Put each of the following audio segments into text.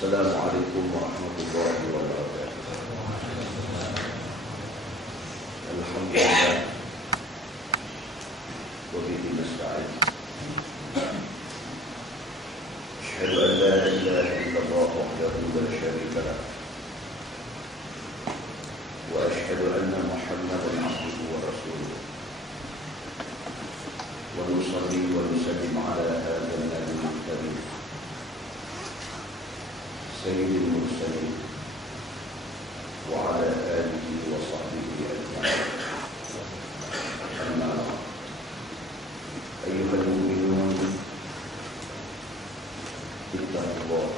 Assalamualaikum warahmatullahi wabarakatuh. Alhamdulillah wa bihi nasta'in. Asyhadu an la ilaha illallah wahdahu la syarika lah wa asyhadu anna Muhammadan abduhu wa rasuluh. Wa nusalli wa nusallim ala hadzal nabiyil karim Sayyidil Mursalin wa ala alihi wa sahbihi ajma'in. Amma ba'd. Ayyuhal mu'minun, ittaqullah.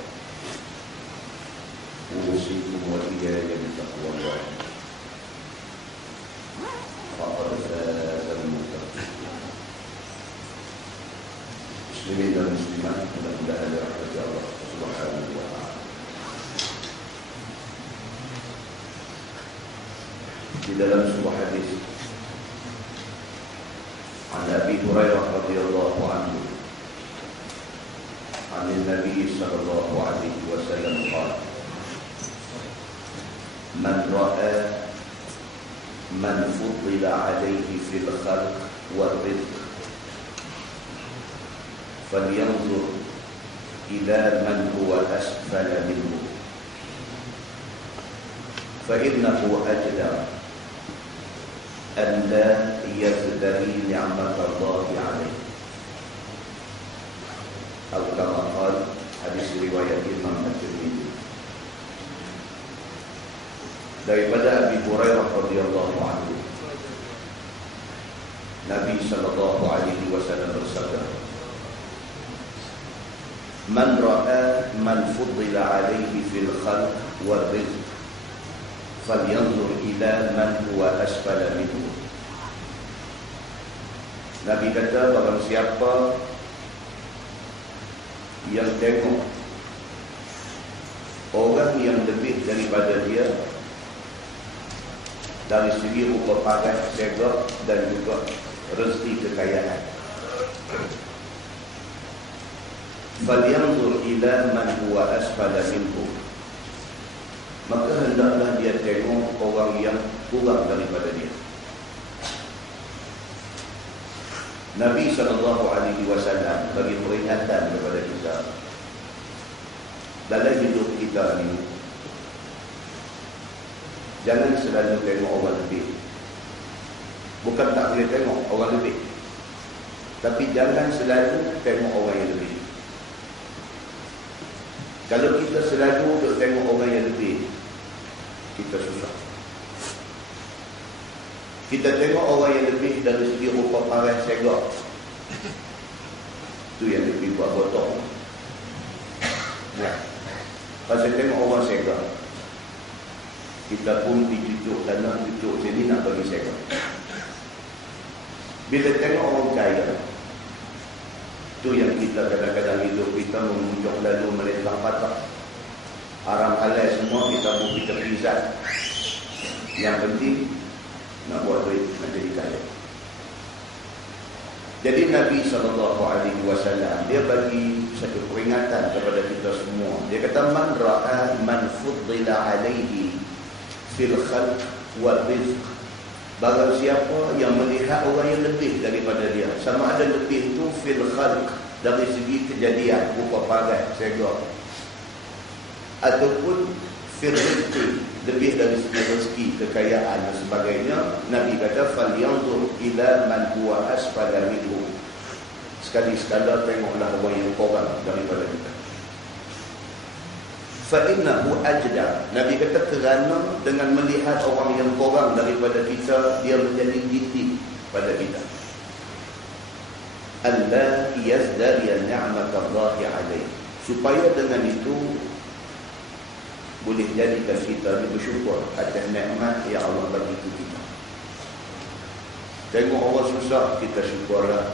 Usikum wa iyaya bittaqwallah. Faqad fazal muttaqin. Muslimin dan muslimat, mudah-mudahan dirahmati Allah Subhanahu wa ta'ala. Di dalam sebuah hadis an Abi Hurairah radhiyallahu anhu an Nabi sallallahu alaihi wasallam qala man ra'a man fuddila alaihi fil khalq wal rizq falyanzur ila man huwa asfala minhu fa innahu ajdar أن لا يزدري نعمة الله عليه أو كما قال hadis riwayat Imam At-Tirmidzi daripada Abi Hurairah radhiyallahu anhu. Nabi sallallahu alaihi wasallam bersabda, man ra'a man fuddila alaihi fil khalq wal rizq falyanzur ila man huwa asfala minhu. Nabi kata, barang siapa yang tengok orang yang lebih daripada dia dari segi rupa paras, segak dan juga rezeki kekayaan, falyanzur ila man huwa asfala minhu, maka hendaklah dia tengok orang yang kurang daripada dia. Nabi SAW bagi peringatan kepada kita dalam hidup kita ni, jangan selalu tengok orang lebih. Bukan tak boleh tengok orang lebih, tapi jangan selalu tengok orang yang lebih. Kalau kita selalu untuk tengok orang yang lebih, kita susah. Kita tengok orang yang lebih dari segi rupa paras, segak, itu yang lebih buat botol. Nah, kalau tengok orang segak, kita pun dicucuk tanah, cucuk sini nak bagi segak. Bila tengok orang kaya, itu yang kita kadang-kadang hidup kita memuncak lalu meletak patah. Haram halal semua kita pun kita pisah. Yang penting nak buat duit, nak jadi kaya. Jadi Nabi SAW dia bagi satu peringatan kepada kita semua. Dia kata, man ra'a man fuddila alaihi fil khalq wal rizq. Barang siapa yang melihat orang yang lebih daripada dia, sama ada lebih itu fil khalq dari segi kejadian, rupa paras, segak, ataupun fil rizq lebih dari segi rezeki, kekayaan dan sebagainya. Nabi kata, falyanzur ila man huwa asfala minhu. Sekali-sekala tengoklah orang yang kurang daripada kita. Fa innahu ajdar. Nabi kata, kerana dengan melihat orang yang kurang daripada kita, dia menjadi gigit pada kita. Allah yazdari ni'matallahi alaihi. Supaya dengan itu boleh jadikan kita ni bersyukur atas nikmat yang Allah bagi kita. Tengok orang susah, kita syukurlah.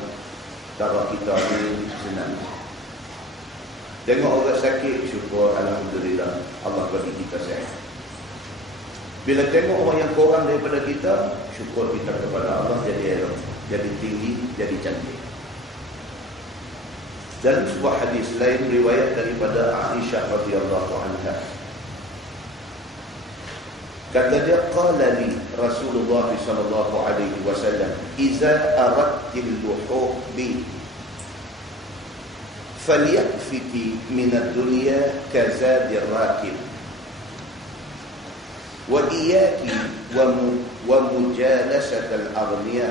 Cara kita ni senang. Tengok orang sakit, syukur, alhamdulillah Allah bagi kita sihat. Bila tengok orang yang kurang daripada kita, syukur kita kepada Allah, jadi elok, jadi tinggi, jadi cantik. Dalam sebuah hadis lain riwayat daripada Aisyah radhiyallahu anha, kata dia, qala li Rasulullah sallallahu alaihi wasallam, "Idza aradtil luhuq bi falyakfiki min ad-dunya kazadir rakib wa iyyaki wa mujalasat al-aghniya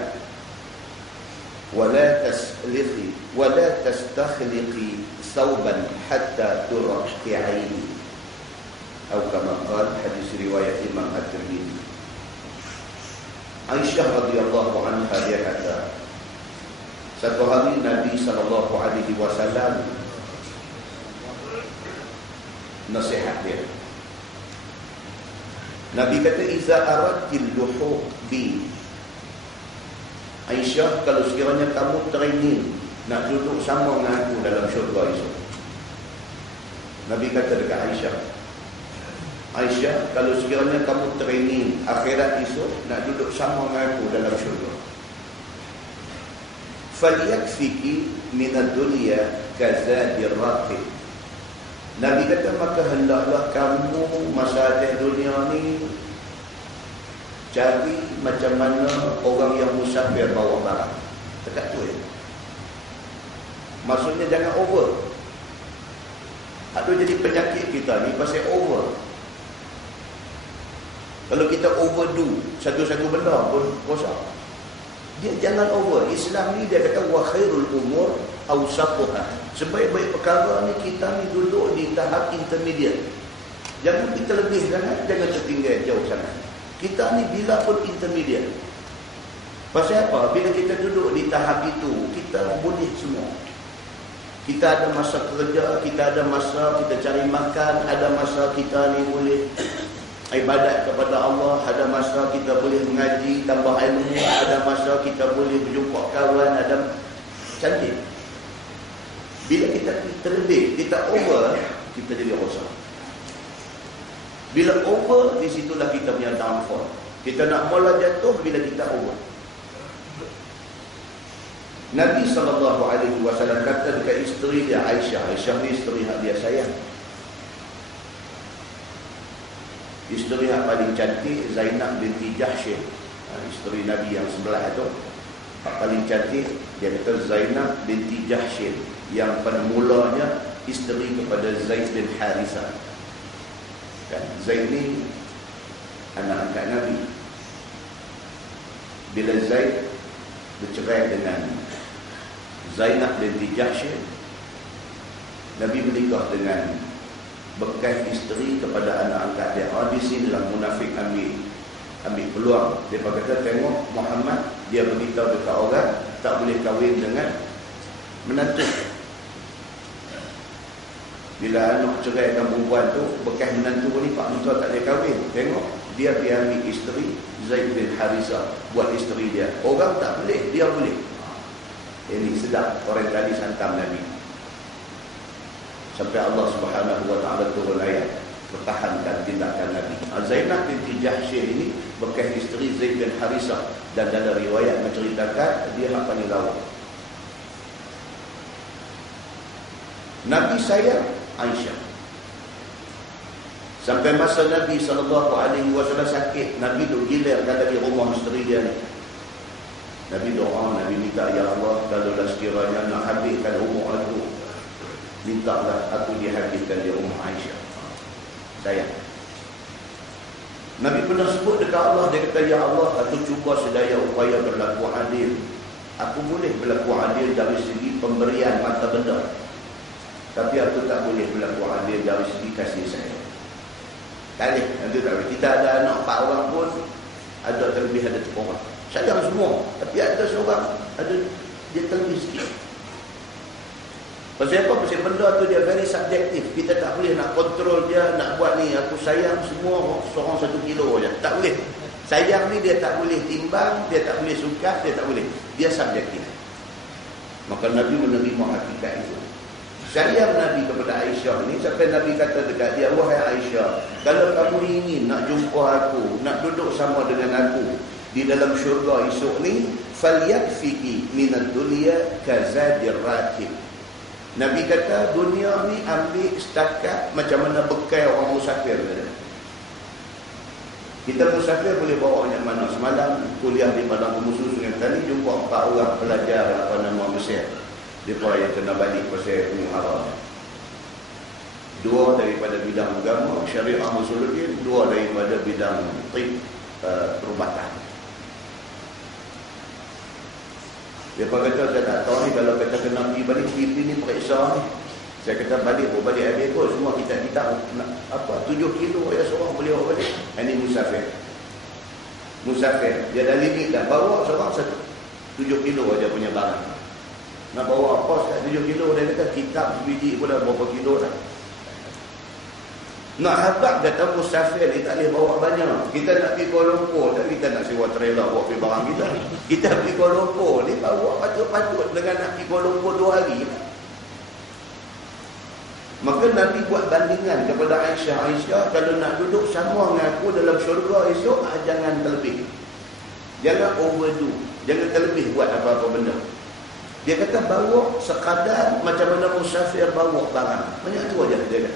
wa la tastakhliqi thawban hatta turaqi 'aini." Atau kama qala, hadis riwayat Imam At-Tirmidzi. Aisyah radhiyallahu anha dia kata, satu hari Nabi sallallahu alaihi wasallam nasihat dia. Nabi kata, "Iza aradtil luhuq bi." Aisyah, kalau sekiranya kamu teringin nak duduk sama dengan aku dalam syurga esok. Nabi kata dekat Aisyah, "Aisyah, kalau sekiranya kamu teringin akhirat esok nak duduk sama dengan aku dalam syurga, falyakfiki min ad-dunya kazadir raqib." Nabi kata, maka hendaklah kamu masa atas dunia ni cari macam mana orang yang musafir bawa barang. Dekat tu ya. Maksudnya jangan over. Ada jadi penyakit kita ni pasal over. Kalau kita overdo satu-satu benda pun rosak. Dia jangan over. Islam ni dia kata wa khairul umur awsatuha. Sebaik-baik perkara ni kita ni duduk di tahap intermediate. Jangan kita lebih sangat, jangan tertinggal jauh sangat. Kita ni bila pun intermediate. Pasal apa? Bila kita duduk di tahap itu, kita boleh semua. Kita ada masa kerja, kita ada masa kita cari makan, ada masa kita ni boleh ibadat kepada Allah, ada masa kita boleh mengaji, tambah ilmu, ada masa kita boleh berjumpa kawan, ada cantik. Bila kita terlebih, kita over, kita jadi rosak. Bila over, di situlah kita punya downfall. Kita nak mula jatuh bila kita over. Nabi SAW kata dekat isteri dia Aisyah. Aisyah ni isteri yang dia sayang. Isteri yang paling cantik Zainab binti Jahshin, isteri Nabi yang sebelah itu. Paling cantik dia kata Zainab binti Jahshin, yang pada mulanya isteri kepada Zaid bin Harithah. Kan, Zaid ni anak angkat Nabi. Bila Zaid bercerai dengan Zainab binti Jahshin, Nabi menikah dengan bekas isteri kepada anak angkat dia. Di sinilah munafik ambil peluang. Dia kata, tengok Muhammad, dia beritahu dekat orang tak boleh kahwin dengan menantu. Bila anak ceraikan perempuan tu, bekas menantu ni Pak Musa tak boleh kahwin. Tengok, dia ambil isteri Zaid bin Harithah buat isteri dia. Orang tak boleh, dia boleh. Ini sedap orientalis hantam Nabi. Sampai Allah Subhanahu wa taala turun ayat pertahankan tindakan Nabi. Zainab binti Jahshin ini bekas isteri Zaid bin Harithah, dan dalam riwayat menceritakan dia hak paling lawa. Nabi sayang Aisyah. Sampai masa Nabi SAW sakit, Nabi duk gilarkan di rumah isteri dia ni. Nabi doa, Nabi minta, ya Allah, kalau sekiranya nak habiskan umur aku, mintalah aku dihabiskan di rumah Aisyah. Sayang. Nabi pernah sebut dekat Allah, dia kata, ya Allah, aku cuba sedaya upaya berlaku adil. Aku boleh berlaku adil dari segi pemberian mata benda, tapi aku tak boleh berlaku adil dari segi kasih sayang. Kali nanti tak boleh. Kita ada anak 4 orang pun ada terlebih, ada kurang. Sayang semua, tapi ada seorang ada dia terlebih sikit. Pasal apa? Pasal benda tu dia very subjektif. Kita tak boleh nak kontrol dia, nak buat ni aku sayang semua seorang 1 kilo je. Tak boleh. Sayang ni dia tak boleh timbang, dia tak boleh suka, dia tak boleh. Dia subjektif. Maka Nabi menerima hakikat itu. Sayang Nabi kepada Aisyah ni sampai Nabi kata dekat dia, wahai Aisyah, kalau kamu ingin nak jumpa aku, nak duduk sama dengan aku di dalam syurga esok ni, falyakfiki minad dunya kazadir rakib. Nabi kata dunia ni ambil setakat macam mana bekal orang musafir. Kita musafir boleh bawa banyak mana. Semalam kuliah di Padang Kemusu Sungai Petani, jumpa 4 orang pelajar Mesir. Mereka yang kena balik pasal Gunung Haram. 2 daripada bidang agama, syariah Musuluddin, 2 daripada bidang perubatan. Mereka kata, saya tak tahu ni kalau kita kena pergi balik, pipi ni periksa ni. Saya kata balik habis kot semua kita 7 kilo ya seorang boleh bawa balik. Ini musafir. Dia dah limit dah, bawa seorang 7 kilo aja punya barang. Nak bawa apa 7 kilo, dia kata kitab biji pula berapa kilo dah. Nak habaq kata musafir ni tak boleh bawa banyak. Kita nak pergi Kuala Lumpur, tak kita nak sewa trailer bawa pergi barang kita. Kita pergi Kuala Lumpur ni bawa patut-patut dengan nak pergi Kuala Lumpur 2 hari. Maka Nabi buat bandingan kepada Aisyah, kalau nak duduk sama dengan aku dalam syurga esok, jangan terlebih. Jangan overdo. Jangan terlebih buat apa-apa benda. Dia kata bawa sekadar macam mana musafir bawa barang. Banyak tu aja dia kata.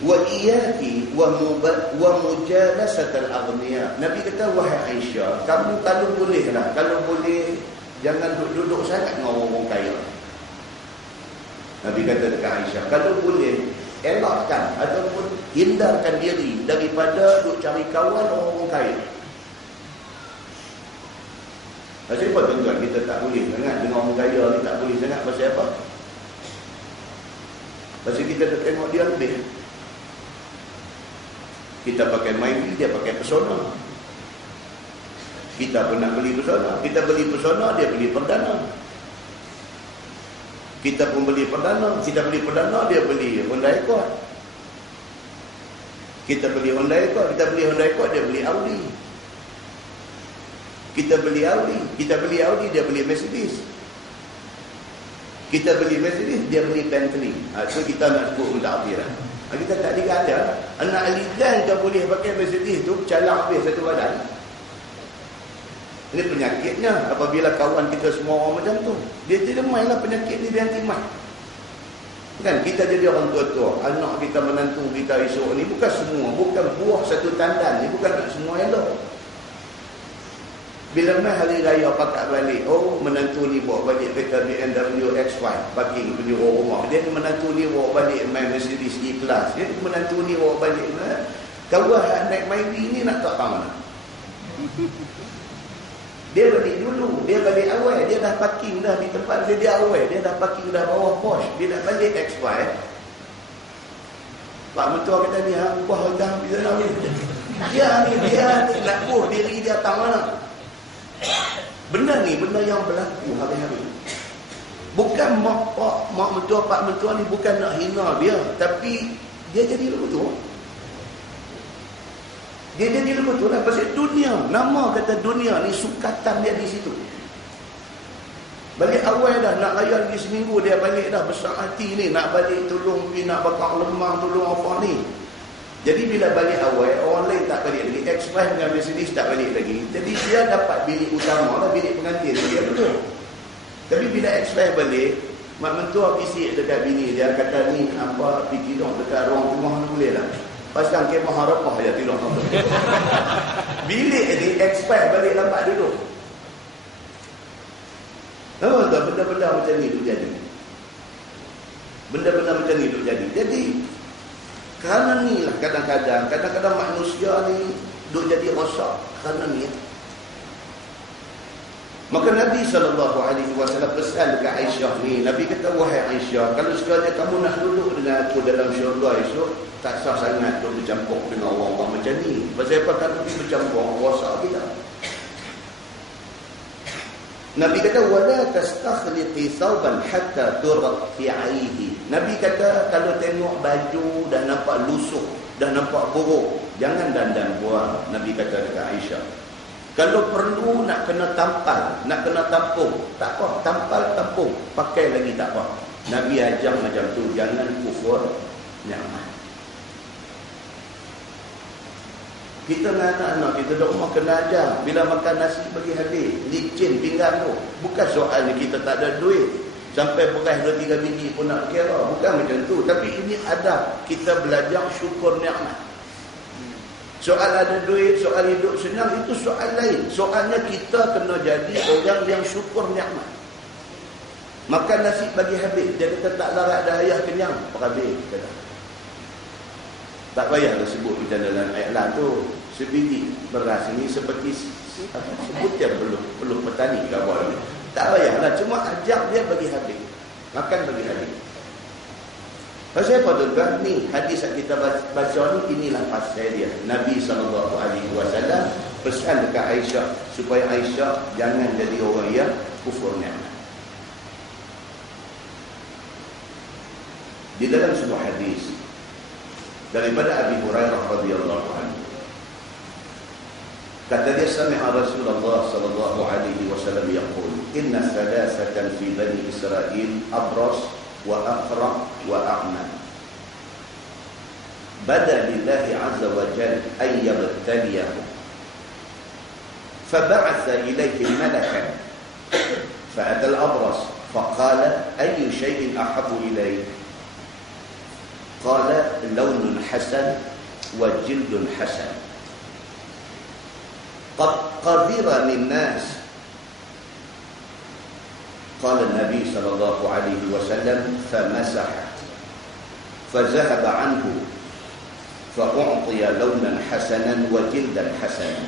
Wa iyaki wa mujalasat al-aghniya. Nabi kata wahai Aisyah, kamu kalau boleh jangan duduk sangat dengan orang kaya. Nabi kata dekat Aisyah, kalau boleh elakkan ataupun hindarkan diri daripada duk cari kawan orang kaya. Pasal apa tuan-tuan kita tak boleh sangat dengan orang kaya ni, tak boleh sangat pasal apa? Pasal kita dah tengok dia lebih. Kita pakai Myvi, dia pakai Persona. Kita pun nak beli Persona. Kita beli Persona, dia beli Perdana. Kita pun beli Perdana. Kita beli Perdana, dia beli Honda Accord. Kita beli Honda Accord. Kita beli Honda Accord, dia beli Audi. Kita beli Audi. Kita beli Audi, dia beli Mercedes. Kita beli Mercedes, dia beli Bentley. So kita nak sebut untuk akhirat. Kita tak dikata anak ligan kau boleh pakai Mercedes tu calak habis satu badan. Ini penyakitnya apabila kawan kita semua orang macam tu. Dia tidak mainlah penyakit ni, dia anti-mai. Kan kita jadi orang tua-tua, anak kita, menantu kita esok ni bukan semua, bukan buah satu tandan ni, bukan semua elok. Bila mai hari raya pakat balik, oh menantu ni bawa balik kereta BMW X5 parking penjuru rumah. Dia menantu ni bawa balik main Mercedes E-Class. Dia menantu ni bawa balik kawan naik Myvi ni nak tak tahu mana. Dia balik dulu, dia balik awal, dia dah parking dah di tempat dia awal, dia dah parking dah bawah Porsche, dia dah balik X5. Pak mentua kata ni, buah dah bisa nak ni. Dia ni nak buh diri dia tak mana. Benda ni benda yang berlaku hari-hari. Bukan mak mentua, pak mentua ni bukan nak hina dia, tapi dia jadi begitu. Dia jadi begitu lah pasal dunia. Nama kata dunia ni sukatan dia di situ. Balik awal dah nak raya lagi seminggu, dia balik dah besar hati ni nak balik tolong pergi nak bakar lemang, tolong apa ni. Jadi bila balik awal, orang lain tak balik lagi. X5 dengan Mercedes tak balik lagi. Jadi dia dapat bilik utama lah, bilik pengantin. Dia betul. Tapi bila X5 balik, mak mentua bisik dekat bini dia, kata ni apa pergi dong dekat ruang rumah ni boleh lah. Pasang kemah harapah je tidur. Bilik ni X5 balik lambat duduk. Benda-benda macam ni tu jadi. Benda-benda macam ni tu jadi. Jadi kerana ni lah kadang-kadang manusia ni duk jadi rosak kerana ni. Maka Nabi SAW pesan dekat Aisyah ni. Nabi kata, wahai Aisyah, kalau sekiranya kamu nak duduk dengan aku dalam syurga esok, tak sah sangat duk bercampur dengan orang-orang macam ni. Pasal apa kalau pergi bercampur, rosak kita. Nabi kata, wala tastakhliqi thawban hatta turq fi 'aihi. Nabi kata kalau tengok baju dah nampak lusuh, dah nampak buruk, jangan dandan buang. Nabi kata dekat Aisyah. Kalau perlu nak kena tampal, nak kena tampung, tak apa, tampal tampung, pakai lagi tak apa. Nabi ajar macam tu, jangan kufur nikmat. Kita dengan anak-anak kita duduk rumah kena ajar. Bila makan nasi bagi habis, licin pinggan tu. Bukan soalnya kita tak ada duit. Sampai beras 2-3 biji pun nak kira. Bukan macam tu. Tapi ini adab. Kita belajar syukur nikmat. Soal ada duit, soal hidup senang, itu soal lain. Soalnya kita kena jadi orang yang syukur nikmat. Makan nasi bagi habis. Dia kata tak larat dah ayah kenyang. Habis. Kata. Tak payahlah sebut macam dalam iklan tu. Sebiji beras ini seperti sebutir belum petani kabar ni. Tak payahlah, cuma ajak dia bagi habis. Makan bagi habis. Pasal apa tuan-tuan? Ni hadis yang kita baca ni, inilah pasal dia. Nabi SAW pesan dekat Aisyah supaya Aisyah jangan jadi orang yang kufur nikmat. Di dalam sebuah hadis daripada Abi Hurairah radhiyallahu anhu, kata dia, sami'a Rasulullah sallallahu alaihi wasallam yaqul, inna thalathatan fi bani Israil abras wa aqra wa a'ma. Bada lillahi azza wa jalla an yabtaliyahum. Fab'atha ilayhi malakan. Fa'ata al-abras faqala ayyu shay'in ahabbu ilayk? Qala lawnun hasan wa jildun hasan. قذرني الناس. قال النبي صلى الله عليه وسلم فمسح فذهب عنه فأعطي لونا حسنا وجلدا حسنا.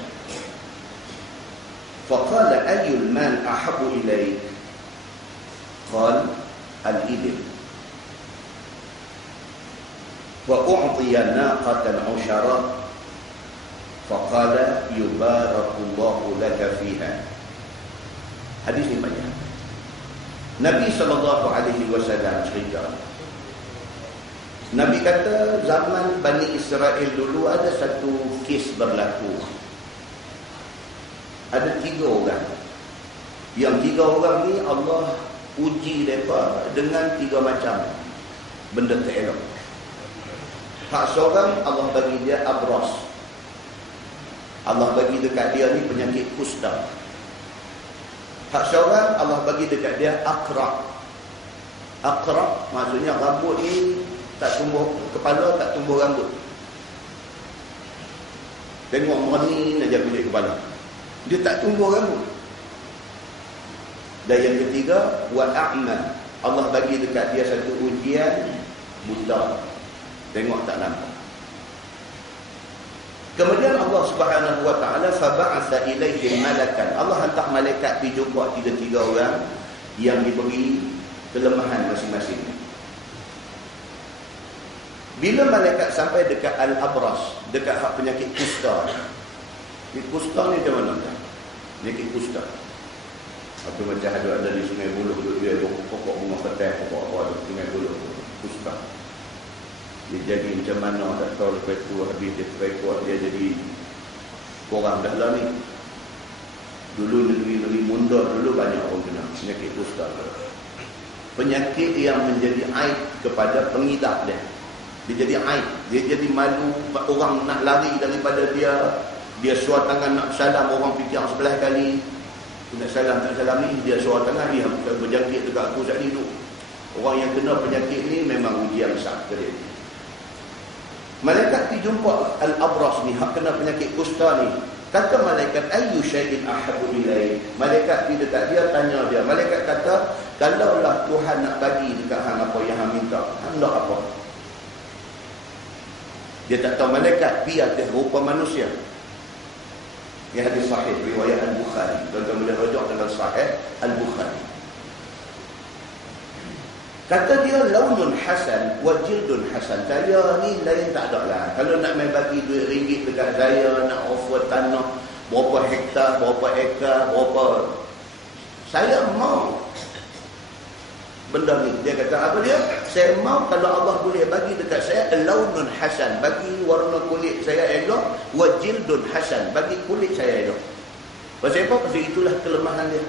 فقال أي المال أحب إليك؟ قال الإبل. وأعطي ناقة عشراء فقال يبارك الله لك فيها. Hadis ni banyak. Nabi SAW cerita. Nabi kata zaman Bani Israel dulu ada satu kes berlaku. Ada 3 orang. Yang 3 orang ni Allah uji mereka dengan 3 macam benda tak elok. Hak seorang Allah bagi dia abras. Allah bagi dekat dia ni penyakit kusta. Hak seorang Allah bagi dekat dia akra. Akra maksudnya rambut ni tak tumbuh, kepala tak tumbuh rambut. Tengok morning aja kulit kepala. Dia tak tumbuh rambut. Dan yang ketiga, wa a'ma. Allah bagi dekat dia satu ujian buta. Tengok tak nampak. Kemudian Allah Subhanahu wa taala fab'atha ilaihi malakan. Allah hantar malaikat pergi jumpa 3 orang yang diberi kelemahan masing-masing. Bila malaikat sampai dekat al-abras, dekat hak penyakit kusta. Kusta ni macam mana? Penyakit kusta. Atau macam ada di Sungai Buloh dulu dia pokok bunga petai, pokok apa di Sungai Buloh, kusta. Dia jadi macam mana tak tahu, lepas tu habis dia terekod, dia jadi korang dah lah ni. Dulu negeri-negeri mundur dulu banyak orang kena penyakit kusta. Penyakit yang menjadi aib kepada pengidap dia. Dia jadi aib, dia jadi malu, orang nak lari daripada dia. Dia suar tangan nak salam, orang fikir 11 kali. Nak salam tak salam ni, dia suar tangan, dia berjangkit dekat aku saat ni tu. Orang yang kena penyakit ni memang ujian besar ke dia. Malaikat pergi jumpa al-abras ni, hak kena penyakit kusta ni. Kata malaikat, ayyu syai'in ahabbu ilaik? Malaikat pergi dekat dia, tanya dia. Malaikat kata, kalaulah Tuhan nak bagi dekat hang apa yang hang minta, hang nak apa? Dia tak tahu malaikat pergi atas rupa manusia. Ini hadis sahih riwayat Al-Bukhari. Tuan-tuan boleh rujuk dalam sahih Al-Bukhari. Kata dia launun hasan wa jildun hasan. Saya ni lain tak ada lah. Kalau nak main bagi duit ringgit dekat saya, nak offer tanah berapa hektar, berapa ekar, berapa, saya mau benda ni. Dia kata apa dia? Saya mau kalau Allah boleh bagi dekat saya launun hasan, bagi warna kulit saya elok, wa jildun hasan, bagi kulit saya elok. Pasal apa? Pasal itulah kelemahan dia.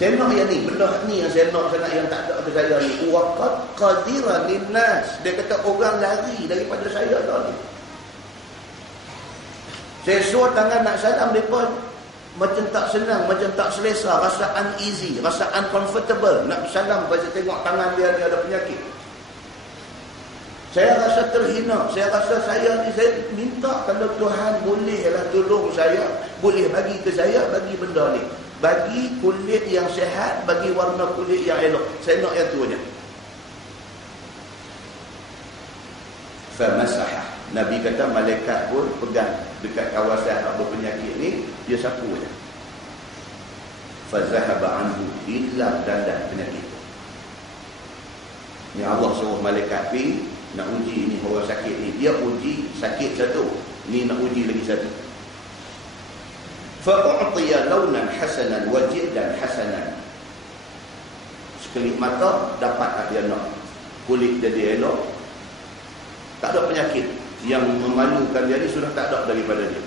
Saya nak yang ni, benda ni yang saya nak sangat yang tak ada ke saya ni. Waqad qadiran linnas. Dia kata orang lari daripada saya tadi. Saya suruh tangan nak salam mereka macam tak senang, macam tak selesa, rasa uneasy, rasa uncomfortable. Nak salam pasal tengok tangan dia ada penyakit. Saya rasa terhina, saya rasa saya minta kalau Tuhan bolehlah tolong saya, boleh bagi ke saya, bagi benda ni. Bagi kulit yang sihat, bagi warna kulit yang elok. Saya nak yang tu aja. Famasahah. Nabi kata malaikat pun pegang dekat kawasan apa penyakit ni, dia sapu je. Fazahaba anhu, hilang dandan penyakit. Ni Allah suruh malaikat pergi nak uji ni orang sakit ni. Dia uji sakit satu, ni nak uji lagi satu. Fa'u'tiya launan hasanan wa jildan hasanan. Sekelip mata dapat dia nak. Kulit dia elok, tak ada penyakit yang memalukan dia ni, sudah tak ada daripada dia.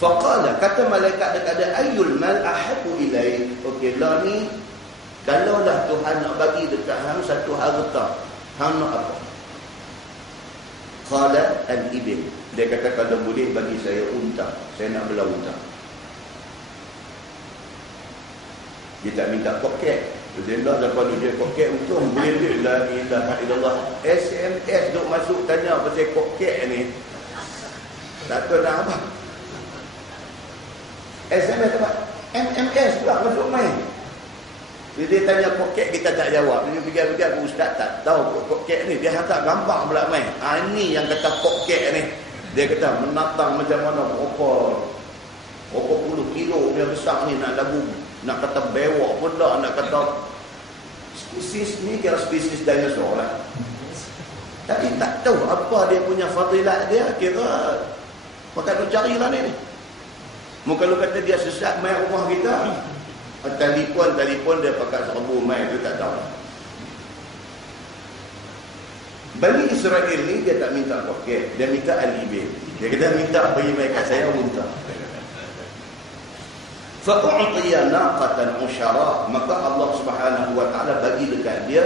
Faqala, kata malaikat dekat dia, ayyul mal ahabbu ilaik. Okey, lah ni kalau dah Tuhan nak bagi dekat hang satu harta, hang nak apa? Qala al-ibil. Dia kata kalau boleh bagi saya unta, saya nak bela unta. Dia tak minta kokek. Dia dah lepas dia kokek untung boleh dia la ilaha illallah. SMS duk masuk tanya pasal kokek ni. Tak tahu nak apa. SMS apa? MMS pula masuk main. Dia tanya kokek, kita tak jawab. Dia fikir-fikir ustaz tak tahu kokek ni. Dia hantar gambar pula main. Ini yang kata kokek ni. Dia kata menatang macam mana berapa puluh kilo dia besar ni, nak lagu, nak kata bewak pun tak, nak kata spesies ni kira spesies dinosaur lah. Tapi tak tahu apa dia punya fadilat dia, kira maka tu carilah ni. Maka lu kata dia sesat main rumah kita, telefon dia pakai serbu main tu tak tahu. Bani Israel ni dia tak minta kokek, dia minta al-ibil. Dia kata minta bagi mereka saya unta. Fa'u'tiya naqatan usyara, maka Allah Subhanahu wa taala bagi dekat dia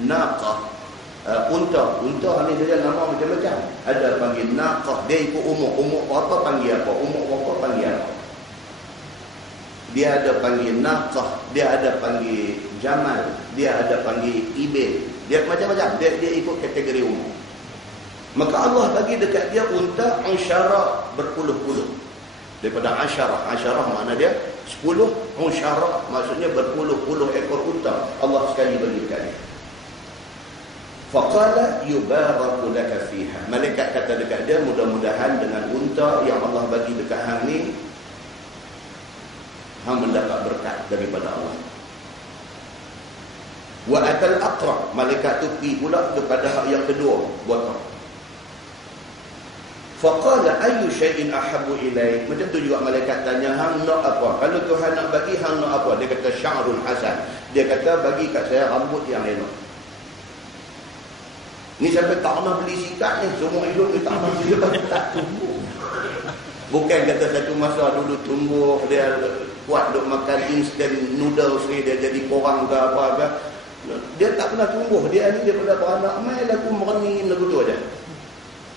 naqah, unta. Unta ni dia nama macam-macam. Ada panggil naqah, dia ikut umur berapa panggil apa, umur berapa panggil apa. Dia ada panggil naqah, dia ada panggil jamal, dia ada panggil ibil. Dia macam-macam, dia ikut kategori umur. Maka Allah bagi dekat dia unta usyara, berpuluh-puluh. Daripada asyarah makna dia 10, usyara maksudnya berpuluh-puluh ekor unta. Allah sekali bagi dekat dia. Faqala yubaraku laka fiha. Malaikat kata dekat dia, mudah-mudahan dengan unta yang Allah bagi dekat hang ni, hang mendapat berkat daripada Allah. Wa atal aqra, malaikat tu pergi pula kepada hak yang kedua, botak. Faqala ayyu syai'in ahabbu ilaik. Macam tu juga malaikat tanya, hang nak apa? Kalau Tuhan nak bagi, hang nak apa? Dia kata sya'rul hasan. Dia kata bagi kat saya rambut yang elok. Ni sampai tak pernah beli sikat ni, semua hidup ni tak pernah beli, tak tumbuh. Bukan kata satu masa dulu tumbuh, dia kuat duk makan instant noodles ni, dia jadi korang ke apa-apa. Dia tak pernah tumbuh. Dia ni daripada beranak mai lagu merenin lagu tu aja.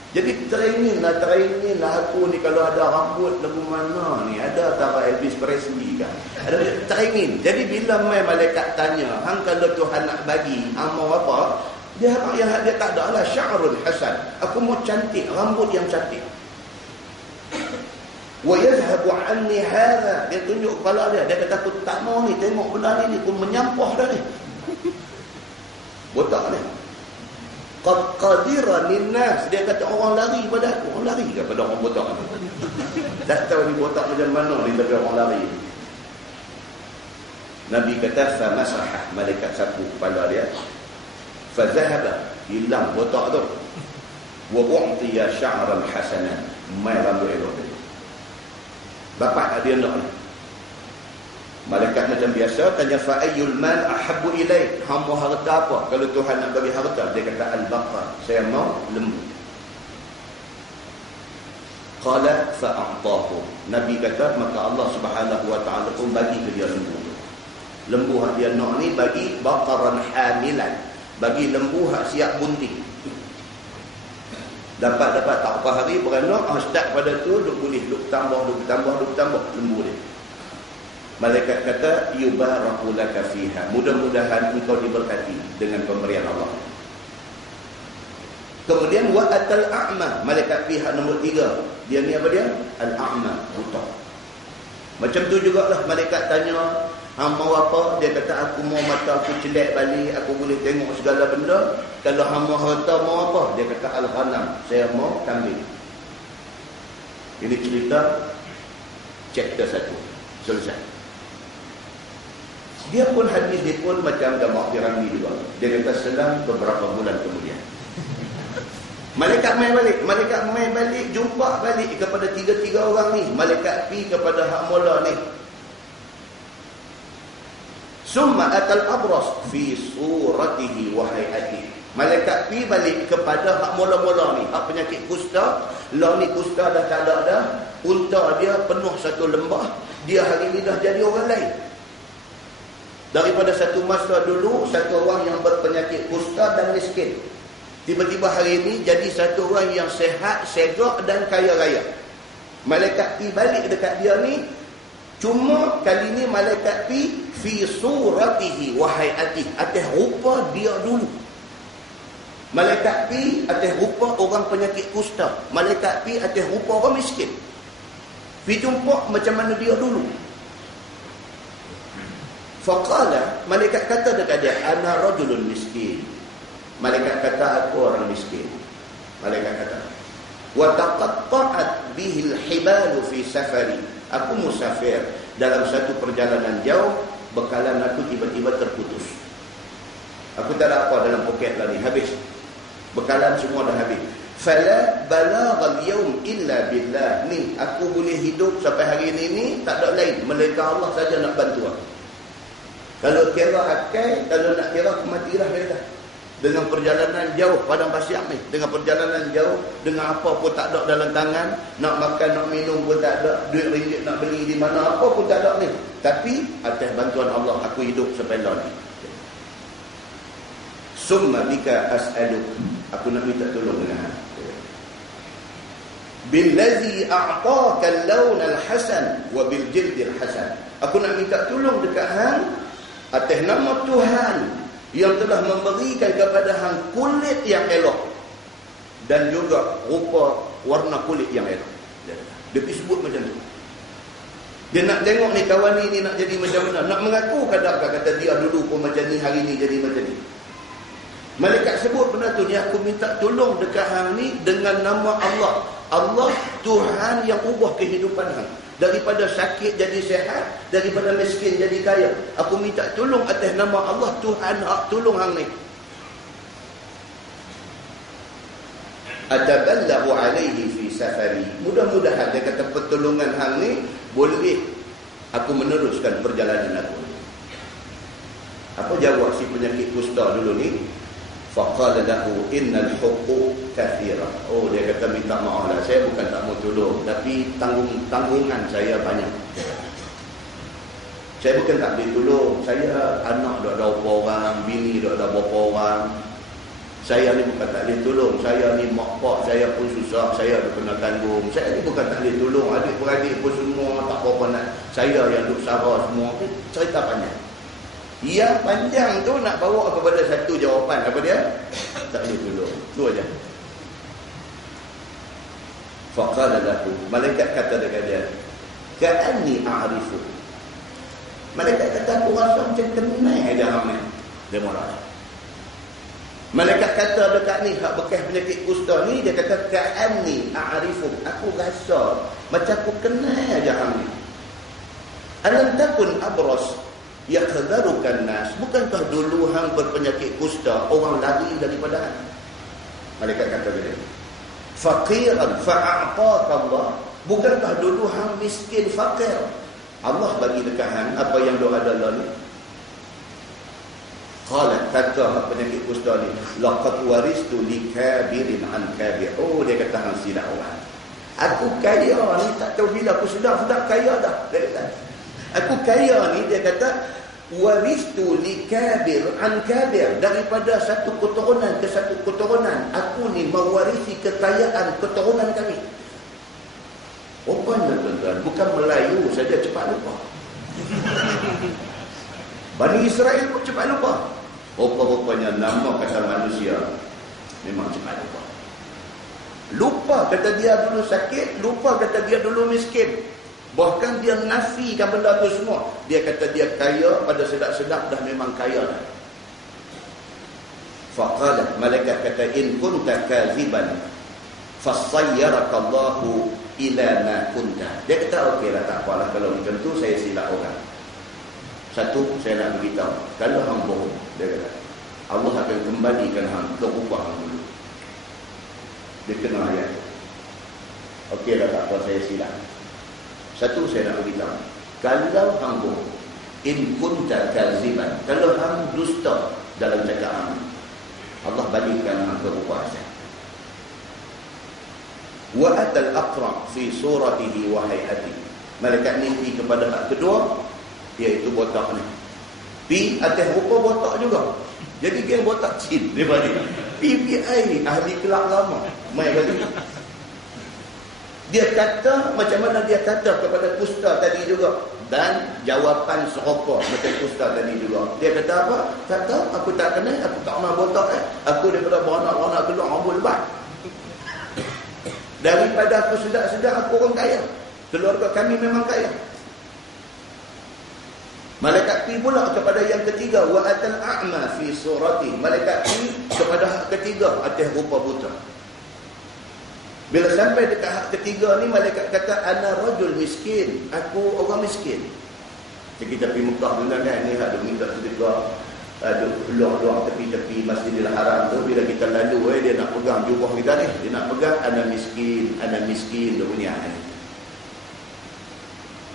Jadi training lah aku ni kalau ada rambut lagu mana ni, ada tak Elvis Presley kan, ada training. Jadi bila mai malaikat tanya, hang kalau Tuhan nak bagi hang mau apa, dia tak ada lah sya'rul hasan, aku mau cantik, rambut yang cantik. Wa yadhhabu anni hadha, dia tunjuk kepala dia kata aku tak mau ni tengok benda ni aku menyampah dah ni. Botak ni qadira linnas, dia kata orang lari pada aku. Orang lari ke pada orang botak ni? Tak tahu ni botak macam mana ni, tapi orang lari. Nabi kata famasahah, malaikat sapu kepala dia, fazahaba, hilang botak tu. Wa u'tiya sya'ran hasanan, mai rambut elok dia. Bapak dia nak ni. Malaikat macam biasa tanya, fa ayyul mal ahabbu ilaik, hang mau harta apa? Kalau Tuhan nak bagi harta, dia kata al-baqar, saya mau lembu. Qala fa a'tahu, Nabi kata maka Allah Subhanahu wa taala pun bagi ke dia lembu. Lembu hak dia nak ni bagi baqaran hamilan, bagi lembu hak siap bunting. Dapat tak apa hari beranak, start pada tu duk boleh duk tambah lembu dia. Malaikat kata yubaraku laka fiha, mudah-mudahan engkau diberkati dengan pemberian Allah. Kemudian wa atal a'ma, malaikat pihak nombor 3, dia ni apa dia? Al-a'ma, buta. Macam tu jugalah malaikat tanya, hang mau apa? Dia kata aku mau mata aku celak balik, aku boleh tengok segala benda. Kalau hang mau harta mau apa? Dia kata al-ghanam, saya mau kambing. Ini cerita chapter 1 selesai. Dia pun hadis dia pun macam Damak Pirami juga. Dia kata selang beberapa bulan kemudian malaikat mai balik jumpa balik kepada tiga orang ni. Malaikat pi kepada hak mula ni. Summa atal abras fi suratihi wa hayatihi. Malaikat pi balik kepada hak mula-mula ni, hak penyakit kusta. Lah ni kusta dah tak ada dah. Unta dia penuh satu lembah. Dia hari ni dah jadi orang lain. Daripada satu masa dulu, satu orang yang berpenyakit kusta dan miskin, tiba-tiba hari ini jadi satu orang yang sehat, segak dan kaya raya. Malaikat pi balik dekat dia ni. Cuma kali ni malaikat pi fi suratihi wa hayatihi, atas rupa dia dulu. Malaikat pi atas rupa orang penyakit kusta. Malaikat pi atas rupa orang miskin. Pi jumpa macam mana dia dulu. Faqala, malaikat kata dekat dia, ana rajulun miskin. Malaikat kata aku orang miskin. Malaikat kata, wa taqatta'at bihi al-hibal fi safari. Aku musafir dalam satu perjalanan jauh, bekalan aku tiba-tiba terputus. Aku tak ada apa dalam poket lagi, habis. Bekalan semua dah habis. Fala balagha al-yawm illa billah. Ni aku boleh hidup sampai hari ini ni tak ada lain melainkan Allah saja nak bantu aku. Kalau kira akal, kalau nak kira kematilah dia dah. Dengan perjalanan jauh padang pasir ni, dengan perjalanan jauh, dengan apa pun tak ada dalam tangan, nak makan nak minum pun tak ada, duit ringgit nak beli di mana apa pun tak ada ni. Tapi atas bantuan Allah aku hidup sampai lah ni. Summa bika as'aluk, aku nak minta tolong dengan billazi a'taka al-lawn al-hasan wa bil jild al-hasan. Aku nak minta tolong dekat hang atas nama Tuhan yang telah memberikan kepada hang kulit yang elok dan juga rupa warna kulit yang elok. Dia sebut macam tu. Dia nak tengok ni kawan ni nak jadi macam mana, nak mengaku kadang-kadang kata dia dulu pun macam ni, hari ni jadi macam ni. Malaikat sebut benda tu, ni aku minta tolong dekat hang ni dengan nama Allah. Allah Tuhan yang ubah kehidupan hang. Daripada sakit jadi sehat, daripada miskin jadi kaya. Aku minta tolong atas nama Allah Tuhan hak tolong hang ni. Ataballahu alaihi fi safari. Mudah-mudahan dia kata pertolongan hang ni boleh aku meneruskan perjalanan aku. Apa jawab si penyakit kusta dulu ni? Faqala lahu innal huquq kathira. Oh, dia kata minta maaf lah, saya bukan tak mau tolong, tapi tanggungan saya banyak. Saya bukan tak boleh tolong, saya anak dah ada berapa orang, bini dah ada berapa orang. Saya ni bukan tak boleh tolong, saya ni mak pak saya pun susah, saya ada kena tanggung. Saya ni bukan tak boleh tolong, adik-beradik pun semua tak apa-apa nak, saya yang duk sara semua. Cerita panjang. Yang panjang tu nak bawa kepada satu jawapan. Apa dia? Tak boleh tolong. Tu aja. Faqala lahu, malaikat kata dekat dia, ka'anni a'rifu. Malaikat kata aku rasa macam kenal dia hang ni. Dia marah. Malaikat kata dekat ni hak bekas penyakit kusta ni, dia kata ka'anni a'rifu. Aku rasa macam aku kenal aja hang ni. Alam takun abras yakhdarukan nas. Bukankah dulu hang berpenyakit kusta, orang lari daripada hang? Malaikat kata dia, faqiran fa'a'taka Allah. Bukankah dulu hang miskin, fakir, Allah bagi dekat hang apa yang doa ada lah ni? Qala, kata penyakit kusta ni, laqad waristu li kabirin an kabir. Oh, dia kata hang silap orang. Aku kaya ni tak tahu bila aku sudah kaya dah. Dia kata aku kaya ni, dia kata waristu li kabir an kabir, daripada satu keturunan ke satu keturunan aku ni ini mewarisi kekayaan keturunan kami. Rupanya tuan-tuan, bukan Melayu saja cepat lupa. Bani Israel pun cepat lupa. Rupa-rupanya nama kata manusia memang cepat lupa. Lupa kata dia dulu sakit, lupa kata dia dulu miskin. Bahkan dia nafikan benda tu semua. Dia kata dia kaya, pada sedap-sedap dah memang kaya dah. Faqala, malaikat kata, in kunta kaziban fasayyarakallahu ila ma kunta. Dia kata okeylah, tak apalah kalau macam tu saya silap orang. Satu, saya nak beritahu, kalau hang bohong, dia kata, Allah akan kembalikan hang ke rupa hang dulu. Dia kena ayat. Okeylah, tak apa, saya silap. Satu, saya nak beritahu, kalau hang bohong, in kunta kaziban, kalau hang dusta dalam cakap hang, Allah balikkan hang ke rupa asal. Wa atal aqra fi suratihi wa hayatihi. Malaikat ni pergi kepada hak kedua, iaitu botak ni. Pi atas rupa botak juga. Jadi geng botak cin dia balik. PPI ahli kelak lama mai balik. Dia kata macam mana dia kata kepada kusta tadi juga, dan jawapan serupa macam kusta tadi juga. Dia kata apa? Kata aku tak kenal, aku tak pernah botak aku daripada beranak-beranak keluar rambut lebat. Daripada aku sedar-sedar aku orang kaya. Keluarga kami memang kaya. Malaikat pergi pula kepada yang ketiga, wa atal a'ma fi surati. Malaikat pergi kepada hak ketiga, atas rupa buta. Bila sampai dekat hak ketiga ni, malaikat kata ana rajul miskin, aku orang miskin. Jadi kita pergi Mekah dulu kan, ni hak minta sedekah. Ada peluang-peluang tepi-tepi Masjidil Haram tu, bila kita lalu dia nak pegang jubah kita ni, dia nak pegang ana miskin dia punya ni.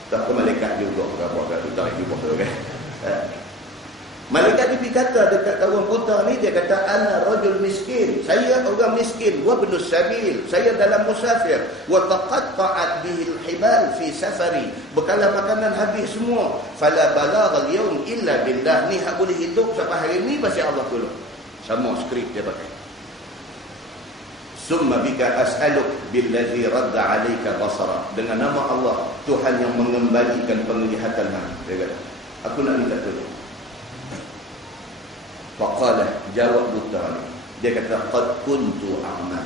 Tak ke malaikat juga berapa kat tu tarik jubah tu kan. Malaikat ni kata dekat kawan buta ni, dia kata ana rajul miskin, saya orang miskin, wa ibnus sabil, saya dalam musafir, wa taqatta'at bihi al-hibal fi safari, bekalan makanan habis semua, fala balagha al-yawm illa billah. Ni hak boleh hidup sampai hari ni pasti Allah tolong. Sama skrip dia pakai. Summa bika as'aluk billazi radda 'alaika basara, dengan nama Allah Tuhan yang mengembalikan penglihatan hang. Dia kata aku nak minta tolong. Faqala, jawab buta ni, dia kata qad kuntu a'ma.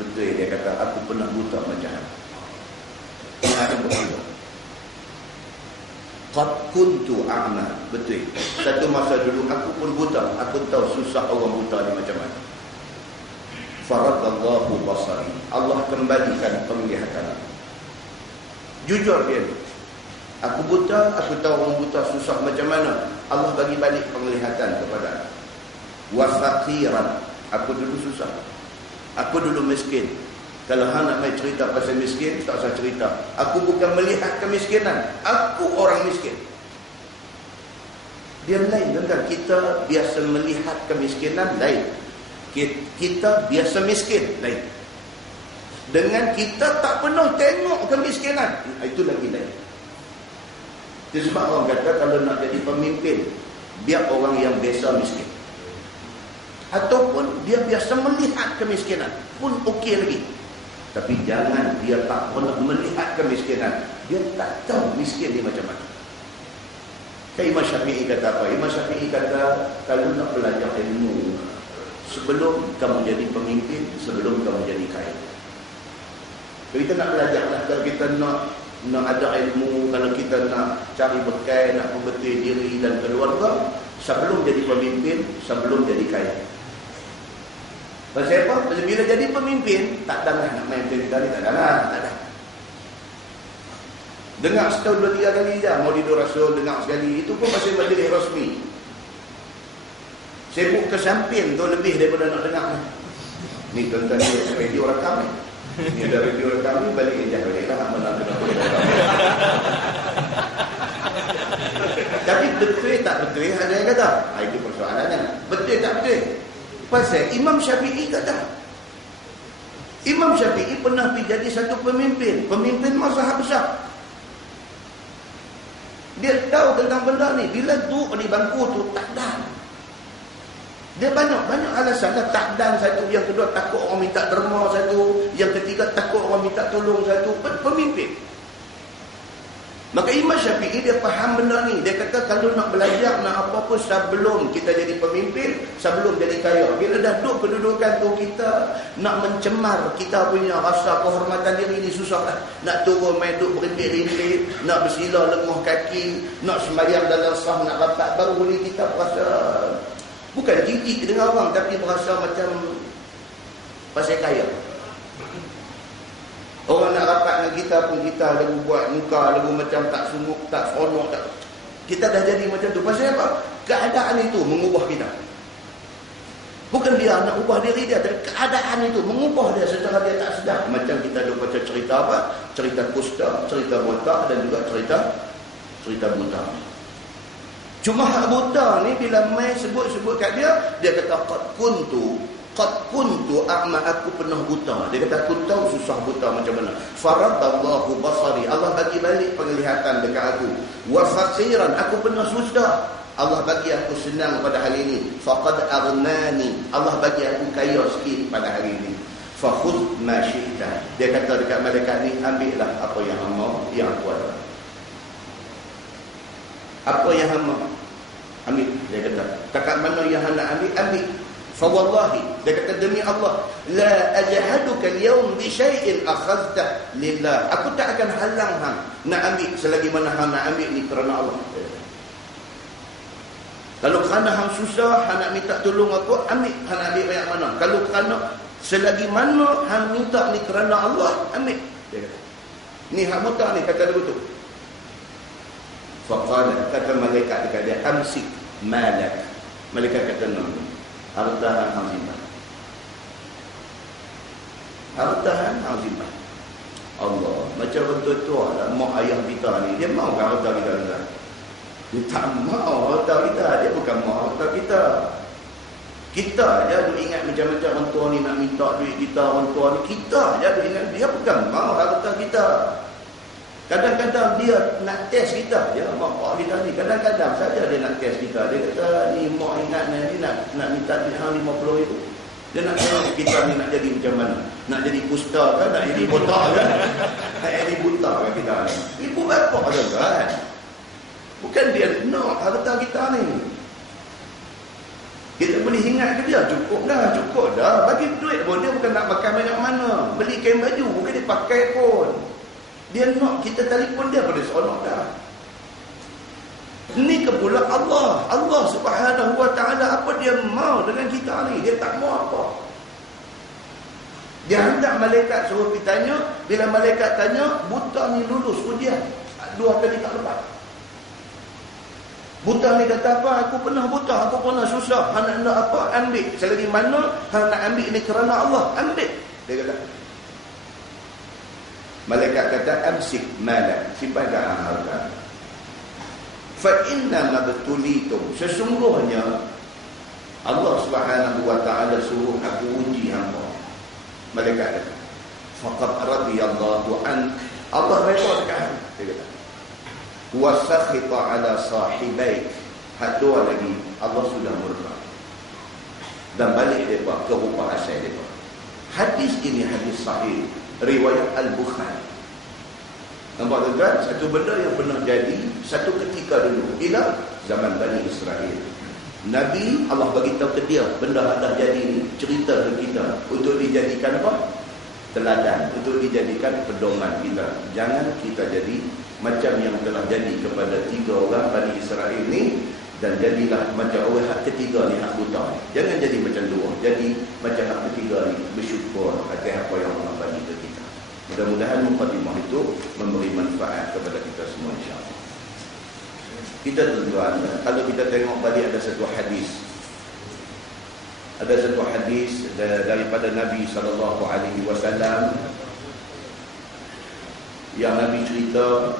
Betul, dia kata aku pernah buta macam ni. Ada betul. Qad kuntu a'ma. Betul. Satu masa dulu aku pun buta, aku tahu susah orang buta ni macam mana. Faradallahu basari, Allah kembalikan penglihatan. Jujur dia ni, aku buta, aku tahu orang buta susah macam mana, Allah bagi balik penglihatan kepada aku. Wafaqiran, aku dulu susah, aku dulu miskin. Kalau hang nak main cerita pasal miskin, tak usah cerita. Aku bukan melihat kemiskinan, aku orang miskin. Dia lain kan, kita biasa melihat kemiskinan lain, kita biasa miskin lain. Dengan kita tak pernah tengok kemiskinan, itu lagi lain. Itu sebab orang kata kalau nak jadi pemimpin, biar orang yang biasa miskin, ataupun dia biasa melihat kemiskinan pun okey lagi. Tapi jangan dia tak pernah melihat kemiskinan, dia tak tahu miskin ni macam mana. Imam Syafi'i kata apa? Imam Syafi'i kata, kalau nak belajar ilmu, sebelum kamu jadi pemimpin, sebelum kamu jadi kaya. Kalau kita nak belajar lah, kalau kita nak ada ilmu, kalau kita nak cari bekal, nak membetul diri dan keluarga, sebelum jadi pemimpin, sebelum jadi kaya. Pasal apa? Pasal bila jadi pemimpin, tak ada lah nak main cerita ni, tak ada lah, tak ada. Dengar setahun 2-3 kali je Maulidur Rasul, dengar sekali, itu pun masih majlis rasmi. Sibuk ke samping tu lebih daripada nak dengar ni. Tuan-tuan ni radio rekam ni. Ni ada radio rekam ni, balik je balik lah mana dengar rekam. Tapi betul tak betul ada yang kata, itu persoalannya. Betul tak betul? Pasal Imam Syafi'i kata, Imam Syafi'i pernah pergi jadi satu pemimpin mazhab besar. Dia tahu tentang benda ni. Bila duduk di bangku tu, tak ada. Dia banyak alasan dah. Takdan satu, yang kedua takut orang minta derma satu, yang ketiga takut orang minta tolong satu. Pemimpin. Maka Imam Syafi'i dia faham benda ni. Dia kata kalau nak belajar, nak apa-apa sebelum kita jadi pemimpin, sebelum jadi kaya. Bila dah duduk kedudukan tu, kita nak mencemar kita punya rasa kehormatan diri ni susah lah. Nak turun main duduk berimpit-rimpit, nak bersila lenguh kaki, nak sembahyang dalam sah, nak rapat, baru ni kita berasa bukan jijik dengan orang, tapi berasa macam pasal kaya. Orang nak rapat dengan kita pun kita lagu buat muka, lagu macam tak sungguh, tak seronok, tak. Kita dah jadi macam tu. Pasal apa? Keadaan itu mengubah kita. Bukan dia nak ubah diri dia, tapi keadaan itu mengubah dia secara dia tak sedar. Macam kita ada baca cerita apa? Cerita kusta, cerita botak dan juga cerita buta. Cuma hak buta ni bila mai sebut-sebut kat dia, dia kata qad kuntu a'ma, aku pernah buta. Dia kata aku tahu susah buta macam mana. Faradallahu basari, Allah bagi balik penglihatan dekat aku. Wa faqiran, aku pernah susah, Allah bagi aku senang pada hari ini. Faqad aghnani, Allah bagi aku kaya sikit pada hari ini. Fakhudh ma syi'ta, dia kata dekat malaikat ni, ambillah apa yang hamba yang aku ada. Apa yang hamba ambil, dia kata. Takat mana yang hamba ambil. Fawallahi, dia kata demi Allah, la ajhaduka al-yawm bi syai'in akhadhta lillah. Aku tak akan halang hang nak ambil selagi mana hang nak ambil ni kerana Allah. Kalau kerana hang susah, hang nak minta tolong aku, ambil, hang nak ambil banyak mana. Kalau kerana selagi mana hang minta ni kerana Allah, ambil. Dia kata. Ni hak buta ni kata dia betul. Faqala, kata malaikat dekat dia, amsik malak. Malaikat kata no. Hartahan hang simpan. Hartahan hang simpan. Allah, macam betul-betul lah mak ayah kita ni, dia mahu kan harta kita ni? Dia tak mahu harta kita, dia bukan mahu harta kita. Kita je duk ingat macam-macam orang tua ni nak minta duit kita, orang tua ni kita je duk ingat, dia bukan mahu harta kita. Kadang-kadang dia nak test kita, ya, mak kita ni kadang-kadang saja dia nak test kita. Dia kata ni mak ingat ni nak minta duit hang 50 ribu. Dia nak tengok kita ni nak jadi macam mana. Nak jadi kusta kan, nak jadi buta kan. Nak jadi buta kan kita ni. Ibu bapa kan. Bukan dia nak harta kita ni. Kita boleh ingat ke dia, cukup dah. Bagi duit pun dia bukan nak pakai banyak mana. Beli kain baju bukan dia pakai pun. Dia nak kita telefon dia pada seronok dah. Ni ke pula Allah. Allah Subhanahu Wa Ta'ala, apa dia mau dengan kita ni? Dia tak mau apa. Dia hendak malaikat suruh pergi tanya. Bila malaikat tanya, buta ni lulus ujian 2 kali tak lepas. Buta ni kata apa? Aku pernah buta, aku pernah susah. Hang nak apa? Ambil. Selagi mana hang nak ambil ni kerana Allah, ambil. Dia kata. Malaikat kata amsik malak, simpanlah harta. Fa inna mabtulitum, sesungguhnya Allah Subhanahu Wa Ta'ala suruh aku uji hamba. Malaikat kata faqad radiyallahu an, Allah redha dekat. Dia kata wa sakhita ala sahibaik, hak dua lagi Allah sudah murka dan balik depa ke rupa asal depa. Hadis ini hadis sahih riwayat Al-Bukhari. Nampak tuan, satu benda yang pernah jadi satu ketika dulu, ila zaman Bani Israel. Nabi Allah bagi tahu ke dia benda dah jadi ni, cerita ke kita untuk dijadikan apa? Teladan, untuk dijadikan pedoman kita. Jangan kita jadi macam yang telah jadi kepada 3 orang Bani Israel ni, dan jadilah macam orang hak ketiga ni, hak buta ni. Jangan jadi macam 2, jadi macam hak ketiga ni, bersyukur atas apa yang Allah bagi ke kita. Mudah-mudahan mukadimah itu memberi manfaat kepada kita semua, insya-Allah. Kita tuan-tuan, kalau kita tengok balik ada satu hadis. Ada satu hadis daripada Nabi SAW yang Nabi cerita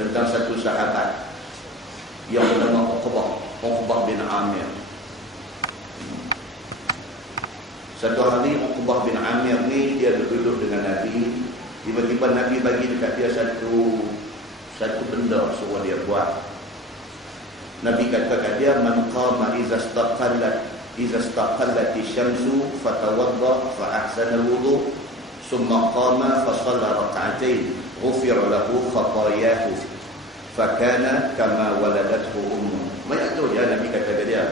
tentang satu sahabat yang bernama Uqbah bin Amir. Satu hari Uqbah bin Amir ni dia duduk dengan Nabi. Tiba-tiba Nabi bagi dekat dia satu benda suruh dia buat. Nabi kata kat dia, man qama iza istaqallat syamsu fatawadda fa ahsana wudu summa qama fa shalla rak'atain ghufira lahu khatayahu fa kana kama waladathu ummu. Banyak tu dia Nabi kata kat dia.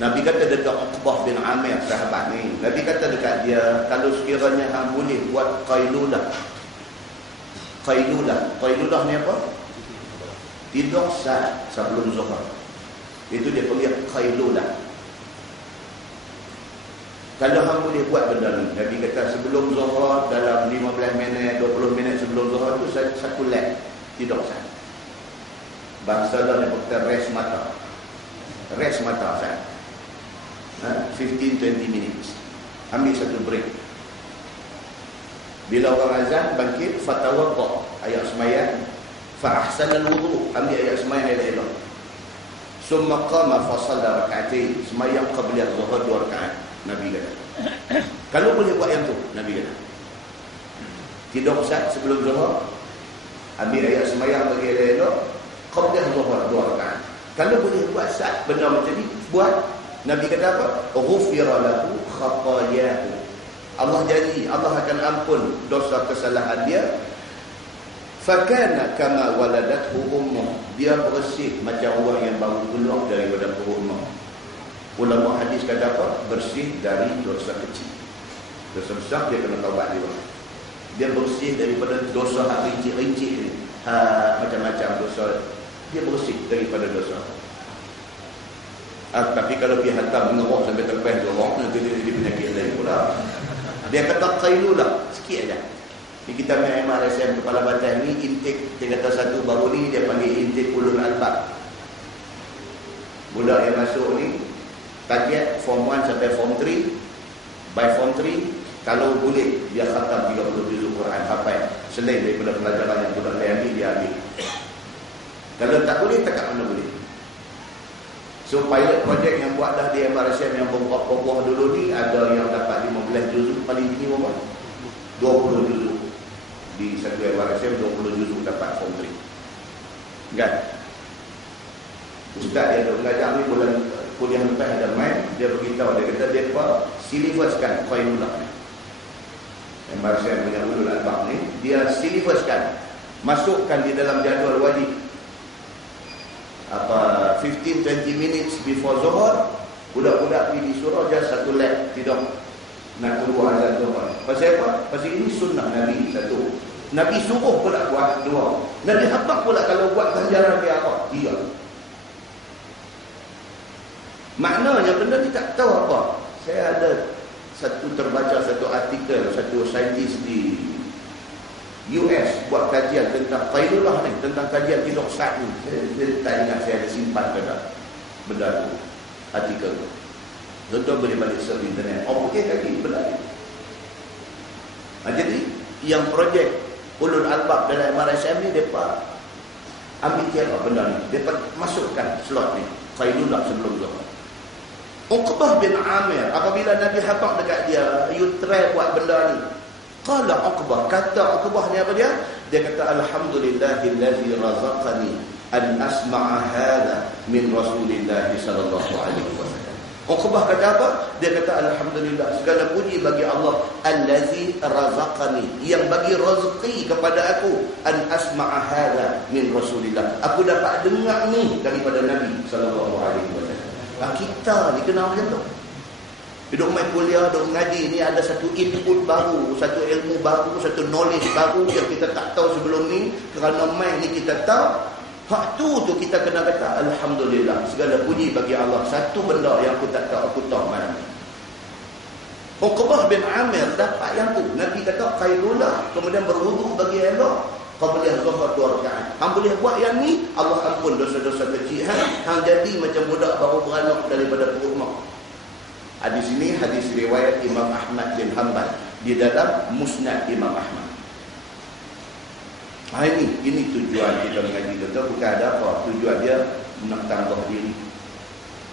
Nabi kata dekat Uqbah bin Amir, sahabat ni. Nabi kata dekat dia, kalau sekiranya hang boleh buat qailulah. Qailulah ni apa? Tidur saat sebelum zuhur. Itu dia panggil qailulah. Kalau hang boleh buat benda ni, Nabi kata sebelum zuhur, dalam 15 minit, 20 minit sebelum zuhur tu satu lap tidur saat. Bangsa dah ni kata rest mata. Rest mata saat. 15-20 minutes. Ambil satu break. Bila orang azan bangkit, fatawadda, ayat sembahyang, fa ahsana al-wudu, ambil ayat sembahyang elok-elok. Summa qama fa shalla rak'atain, sembahyang qabla zuhur 2 rakaat. Nabi kata. Kalau boleh buat yang tu, Nabi kata. Tidur saat sebelum zuhur, ambil ayat sembahyang bagi elok-elok, qabla zuhur 2 rakaat. Kalau boleh buat saat benda macam ni, buat. Nabi kata apa? Ghufira lahu khatayahu. Allah janji, Allah akan ampun dosa kesalahan dia. Fakana kama waladathu ummuh. Dia bersih macam orang yang baru keluar daripada perut mak. Ulama hadis kata apa? Bersih dari dosa kecil. Dosa besar dia kena taubat dia. Dia bersih daripada dosa rincik-rincik ni. Macam-macam dosa. Dia bersih daripada dosa. Tapi kalau dia hantar mengerok sampai terpeh dorong, nanti dia jadi penyakit lain pula. Dia kata qailulah, sikit aja. Di kita main MRSM Kepala Badan ni, intake, dia kata satu baru ni, dia panggil intake ulul albab. Budak yang masuk ni, target form 1 sampai form 3. By form 3, kalau boleh, dia khatam 30 juzuk Quran, hafal. Selain daripada pelajaran yang budak lain ambil, dia ambil. Kalau tak boleh, tak mana boleh. So pilot project yang buat dah di MRSM yang berbuah dulu ni, ada yang dapat 15 juzuk, paling tinggi berapa? 20 juzuk. Di satu MRSM 20 juzuk dapat form 3. Kan? Ustaz dia ada mengajar ni bulan kuliah lepas ada main, dia beritahu, dia kata dia apa? Silibuskan qailulah ni. MRSM punya ulul albab ni, dia silibuskan, masukkan di dalam jadual wajib. 15-20 minutes before zuhur, budak-budak pergi disuruh just satu lap tidur nak tunggu azan zuhur. Pasal apa? Pasal ini sunnah Nabi satu. Nabi suruh pula buat dua. Nabi habaq pula kalau buat ganjaran dia apa? 3. Maknanya benda ni tak tahu apa. Saya ada terbaca satu artikel, satu saintis di US buat kajian tentang qailulah ni, tentang kajian tidur saat ni. Saya tak ingat saya ada simpan ke tak benda tu, artikel tu. Tuan-tuan boleh balik search internet. Okey kaki benda ni. Jadi yang projek ulul albab dalam MRSM ni, mereka ambil kira benda ni, mereka masukkan slot ni qailulah sebelum zuhur. Uqbah bin Amir, apabila Nabi habaq dekat dia, you try buat benda ni. Qala Uqbah, kata Uqbah ni apa dia? Dia kata alhamdulillahillazi razaqani an asma'a hadha min Rasulillah sallallahu alaihi wasallam. Uqbah kata apa? Dia kata alhamdulillah, segala puji bagi Allah allazi razaqani, yang bagi rezeki kepada aku, an asma'a hadha min Rasulillah. Aku dapat dengar ni daripada Nabi sallallahu alaihi wasallam. Kita ni kenal macam tu. Duduk main kuliah, duduk mengaji ni, ada satu input baru, satu ilmu baru, satu knowledge baru yang kita tak tahu sebelum ni. Kerana main ni kita tahu. Hak tu kita kena kata alhamdulillah, segala puji bagi Allah. Satu benda yang aku tak tahu, aku tahu malam ni. Uqbah bin Amir dapat yang tu. Nabi kata qailulah, kemudian berwudu bagi elok, qabla zuhur 2 rakaat. Hang boleh buat yang ni, Allah ampun dosa-dosa kecil hang jadi macam budak baru beranak daripada perut mak. Hadis ini hadis riwayat Imam Ahmad bin Hanbal di dalam Musnad Imam Ahmad. Ini tujuan kita mengaji kita, bukan ada apa. Tujuan dia nak tambah diri,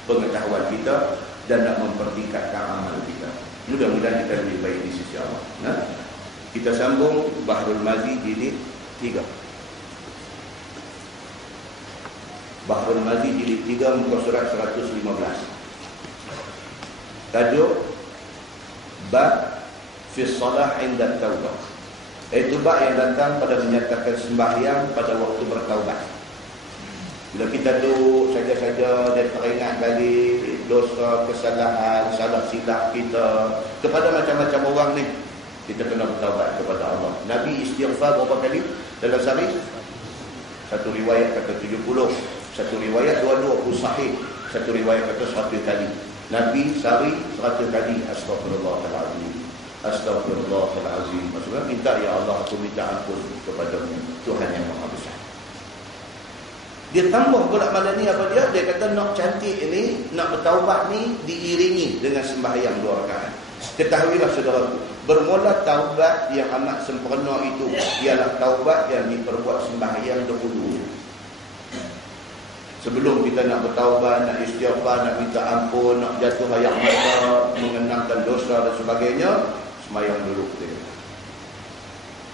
pengetahuan kita, dan nak mempertingkatkan amal kita. Mudah-mudahan kita lebih baik di sisi Allah. Nah, kita sambung Bahrul Mazi jilid 3. Bahrul Mazid jilid 3 muka surat 115. Tajuk bab fi salah inda taubah. Itu bab yang datang pada menyatakan sembahyang pada waktu bertaubat. Bila kita duduk saja-saja dan teringat kali dosa, kesalahan, salah silap kita kepada macam-macam orang ni, kita kena bertaubat kepada Allah. Nabi istighfar berapa kali dalam sehari? Satu riwayat kata 70, satu riwayat 22 sahih, satu riwayat kata 100 kali. Nabi sehari 100 kali astagfirullahalazim. Astagfirullahalazim. Maksudnya minta, ya Allah, aku minta ampun kepadamu, Tuhan yang Maha Besar. Dia tambah pula malam ni apa dia? Dia kata nak cantik ni, nak bertaubat ni diiringi dengan sembahyang 2 rakaat. Ketahuilah saudaraku, bermula taubat yang amat sempurna itu ialah taubat yang diperbuat sembahyang dahulu. Sebelum kita nak bertaubat, nak istighfar, nak minta ampun, nak jatuh air mata, mengenangkan dosa dan sebagainya, sembahyang dulu kita.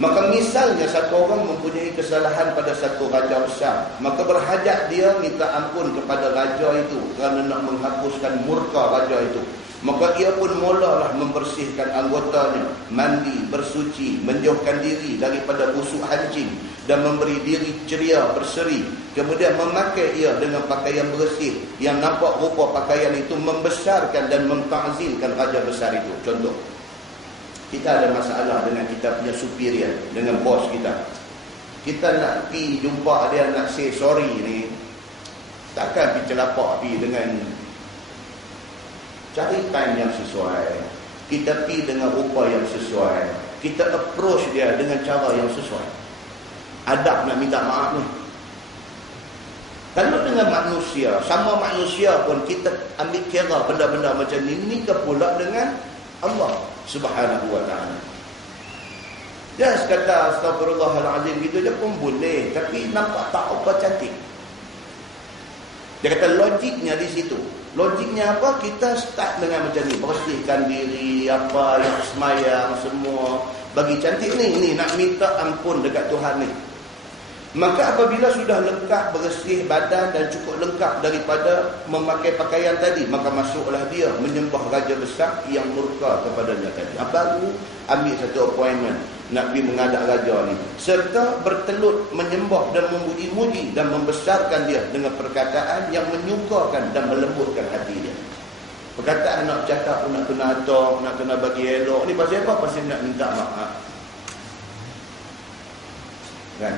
Maka misalnya satu orang mempunyai kesalahan pada satu raja besar, maka berhajat dia minta ampun kepada raja itu kerana nak menghapuskan murka raja itu. Maka ia pun mulalah membersihkan anggotanya, mandi, bersuci, menjauhkan diri daripada busuk hancing dan memberi diri ceria, berseri. Kemudian memakai ia dengan pakaian bersih yang nampak rupa pakaian itu membesarkan dan memtakzimkan raja besar itu. Contoh, kita ada masalah dengan kita punya superior, dengan bos kita. Kita nak pergi jumpa dia, nak say sorry ni, takkan pergi celapak pergi dengan cari time yang sesuai. Kita pergi dengan rupa yang sesuai. Kita approach dia dengan cara yang sesuai. Adab nak minta maaf ni. Kalau dengan manusia, sama manusia pun kita ambil kira benda-benda macam ni, ni ke pula dengan Allah Subhanahu wa ta'ala. Dia kata astagfirullahalazim gitu je pun boleh, tapi nampak tak apa cantik. Dia kata logiknya di situ. Logiknya apa? Kita start dengan macam ni, bersihkan diri, apa yang semayang semua, bagi cantik ni nak minta ampun dekat Tuhan ni. Maka apabila sudah lengkap bersih badan dan cukup lengkap daripada memakai pakaian tadi, maka masuklah dia menyembah raja besar yang murka kepadanya tadi. Baru ambil satu appointment nak pergi menghadap raja ni, serta bertelut menyembah dan memuji-muji dan membesarkan dia dengan perkataan yang menyukarkan dan melembutkan hati dia. Perkataan nak cakap pun nak kena atok, nak kena bagi elok. Ni pasal apa? Pasal nak minta maaf. Kan?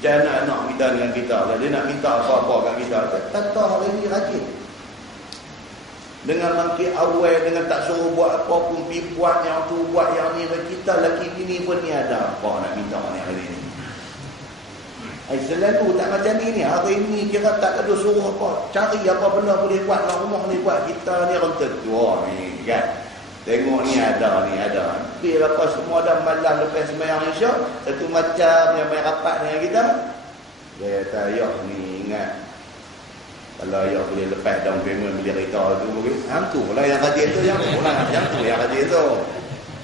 Jangan nak kita dengan kita. Dia nak minta apa-apa kat kita. Tata hari ni rajin. Dengan bangkit awal, dengan tak suruh buat apa pun, pergi buat yang tu, buat yang ni. Kita lelaki bini pun ni ada apa nak minta ni hari ni. Selalu tak macam ni. Hari ni kira tak ada suruh apa. Cari apa benda boleh buat dalam rumah ni buat. Kita ni orang tertua ni kan. Tengok ni ada. Tapi lepas semua dah malam lepas sembahyang Isyak, satu macam yang main rapat dengan kita. Dia kata, ayah ni ingat, kalau ayah boleh lepas down payment beli kereta tu, tu lah yang rajin tu, yang tu yang rajin tu.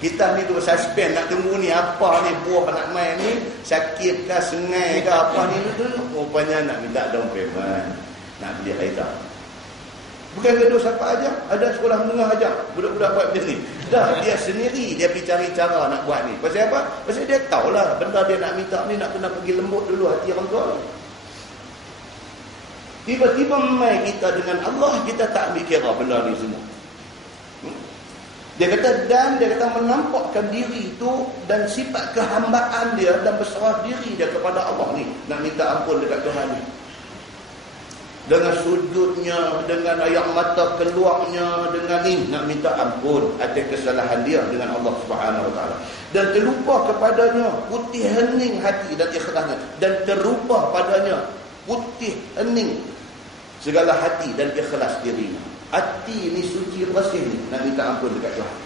Kita ni tu suspend nak tunggu ni apa ni buah nak main ni, sakit ke sengai ke apa ni tu, rupanya nak minta down payment, nak beli kereta. Bukan gaduh siapa aja, ada sekolah menengah aja budak-budak buat macam ni. Dah dia sendiri dia pergi cari cara nak buat ni. Pasal apa? Pasal dia tahulah benda dia nak minta ni nak kena pergi lembut dulu hati orang tua. Tiba-tiba mai kita dengan Allah, kita tak ambil kira benda ni semua. Dia kata menampakkan diri itu dan sifat kehambaan dia dan berserah diri dia kepada Allah ni, nak minta ampun dekat Tuhan ni. Dengan sujudnya, dengan air mata keluarnya, dengan ni nak minta ampun atas kesalahan dia dengan Allah Subhanahu wa ta'ala. Dan terlupa kepadanya putih hening hati dan ikhlasnya, dan terlupa padanya putih hening segala hati dan ikhlas dirinya. Hati ni suci bersih ni, nak minta ampun dekat Tuhan.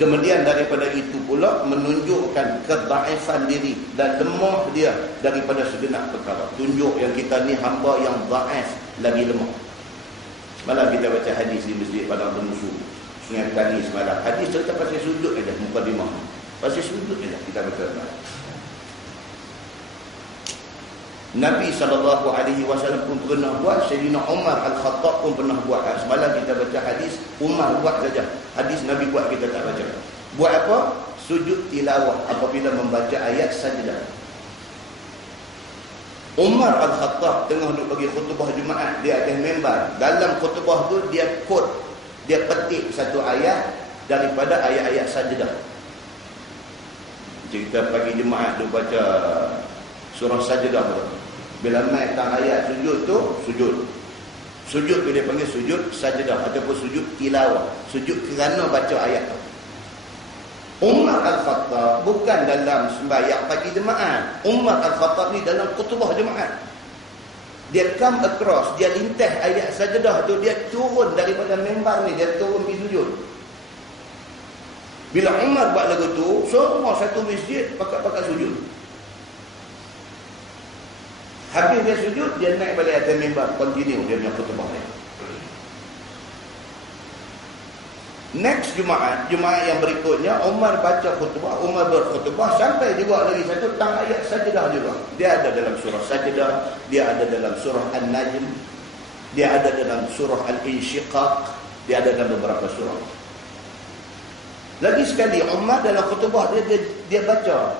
Kemudian daripada itu pula menunjukkan kedaifan diri dan lemah dia daripada segenap perkara. Tunjuk yang kita ni hamba yang daif, lagi lemah. Semalam kita baca hadis di Masjid Padang Temusu, Sungai Petani semalam. Hadis cerita pasal sujud aja, mukadimah. Pasal sujud aja kita baca. Nabi SAW pun pernah buat, Sayyidina Umar Al-Khattab pun pernah buat. Semalam kita baca hadis, Umar buat saja. Hadis Nabi buat kita tak baca. Buat apa? Sujud tilawah apabila membaca ayat sajdah. Umar Al-Khattab tengah duduk bagi khutbah Jumaat di atas mimbar. Dalam khutbah tu dia quote, dia petik satu ayat daripada ayat-ayat sajdah. Kita pagi Jumaat tu baca surah sajdah tu. Bila mai tang ayat sujud tu, sujud. Sujud tu dia panggil sujud sajdah ataupun sujud tilawah. Sujud kerana baca ayat tu. Umar Al-Khattab bukan dalam sembahyang pagi Jumaat. Umar Al-Khattab ni dalam khutbah Jumaat. Dia come across, dia lintas ayat sajdah tu, dia turun daripada mimbar ni, dia turun pergi sujud. Bila Umar buat lagu tu, semua satu masjid pakat-pakat sujud. Habis dia sujud, dia naik balik atas mimbar, continue dia punya khutbah dia. Next Jumaat yang berikutnya, Umar baca khutbah, Umar berkhutbah sampai juga lagi satu tang ayat sajdah juga. Dia ada dalam surah Sajdah, dia ada dalam surah An-Najm, dia ada dalam surah Al-Insyiqaq, dia ada dalam beberapa surah. Lagi sekali Umar dalam khutbah dia baca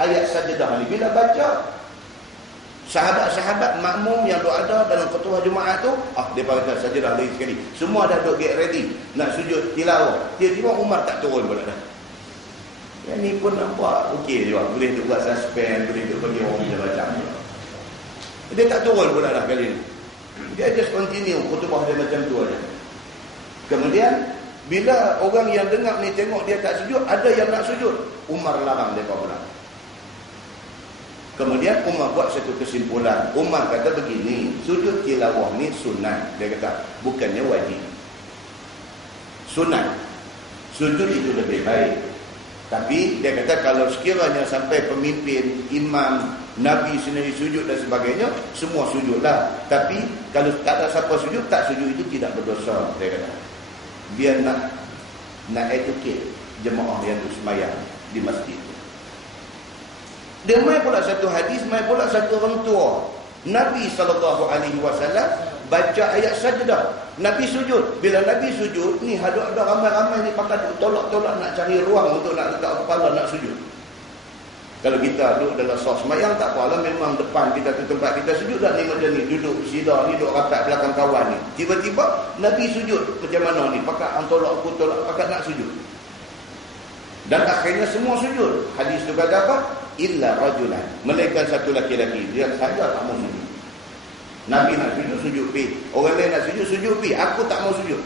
ayat sajdah ni. Bila baca, sahabat-sahabat makmum yang ada dalam khutbah Jumaat tu, dia baca sajdah lagi sekali. Semua dah duk get ready nak sujud tilawah. Tiba-tiba Umar tak turun pula dah. Yang ni pun nampak okey juga. Boleh duk buat suspend, boleh duk bagi orang macam-macam. Dia tak turun pula dah kali ni. Dia just continue khutbah dia macam tu aja. Kemudian bila orang yang dengar ni tengok dia tak sujud, ada yang nak sujud, Umar larang mereka pula. Kemudian Umar buat satu kesimpulan. Umar kata begini, sujud tilawah ni sunat. Dia kata, bukannya wajib. Sunat. Sujud itu lebih baik. Tapi dia kata kalau sekiranya sampai pemimpin, imam, Nabi sendiri sujud dan sebagainya, semua sujudlah. Tapi kalau tak ada siapa sujud, tak sujud itu tidak berdosa. Dia kata, dia nak educate jemaah yang sembahyang di masjid. Dia mai pula satu hadis, mai pula satu orang tua. Nabi SAW baca ayat sajdah. Nabi sujud. Bila Nabi sujud, ni ada ramai-ramai ni pakai tolak-tolak nak cari ruang untuk nak letak kepala nak sujud. Kalau kita duduk dalam sos sembahyang tak apalah, memang depan kita tu tempat kita sujud dah ni macam ni, duduk sida ni, duduk rapat belakang kawan ni. Tiba-tiba Nabi sujud macam mana ni, pakai tolak pakai nak sujud. Dan akhirnya semua sujud. Hadis tu kata apa? Illa rajulan, melainkan satu laki-laki, dia saja tak mau sujud. Nabi nak sujud pi. Orang lain nak sujud pi. Aku tak mau sujud.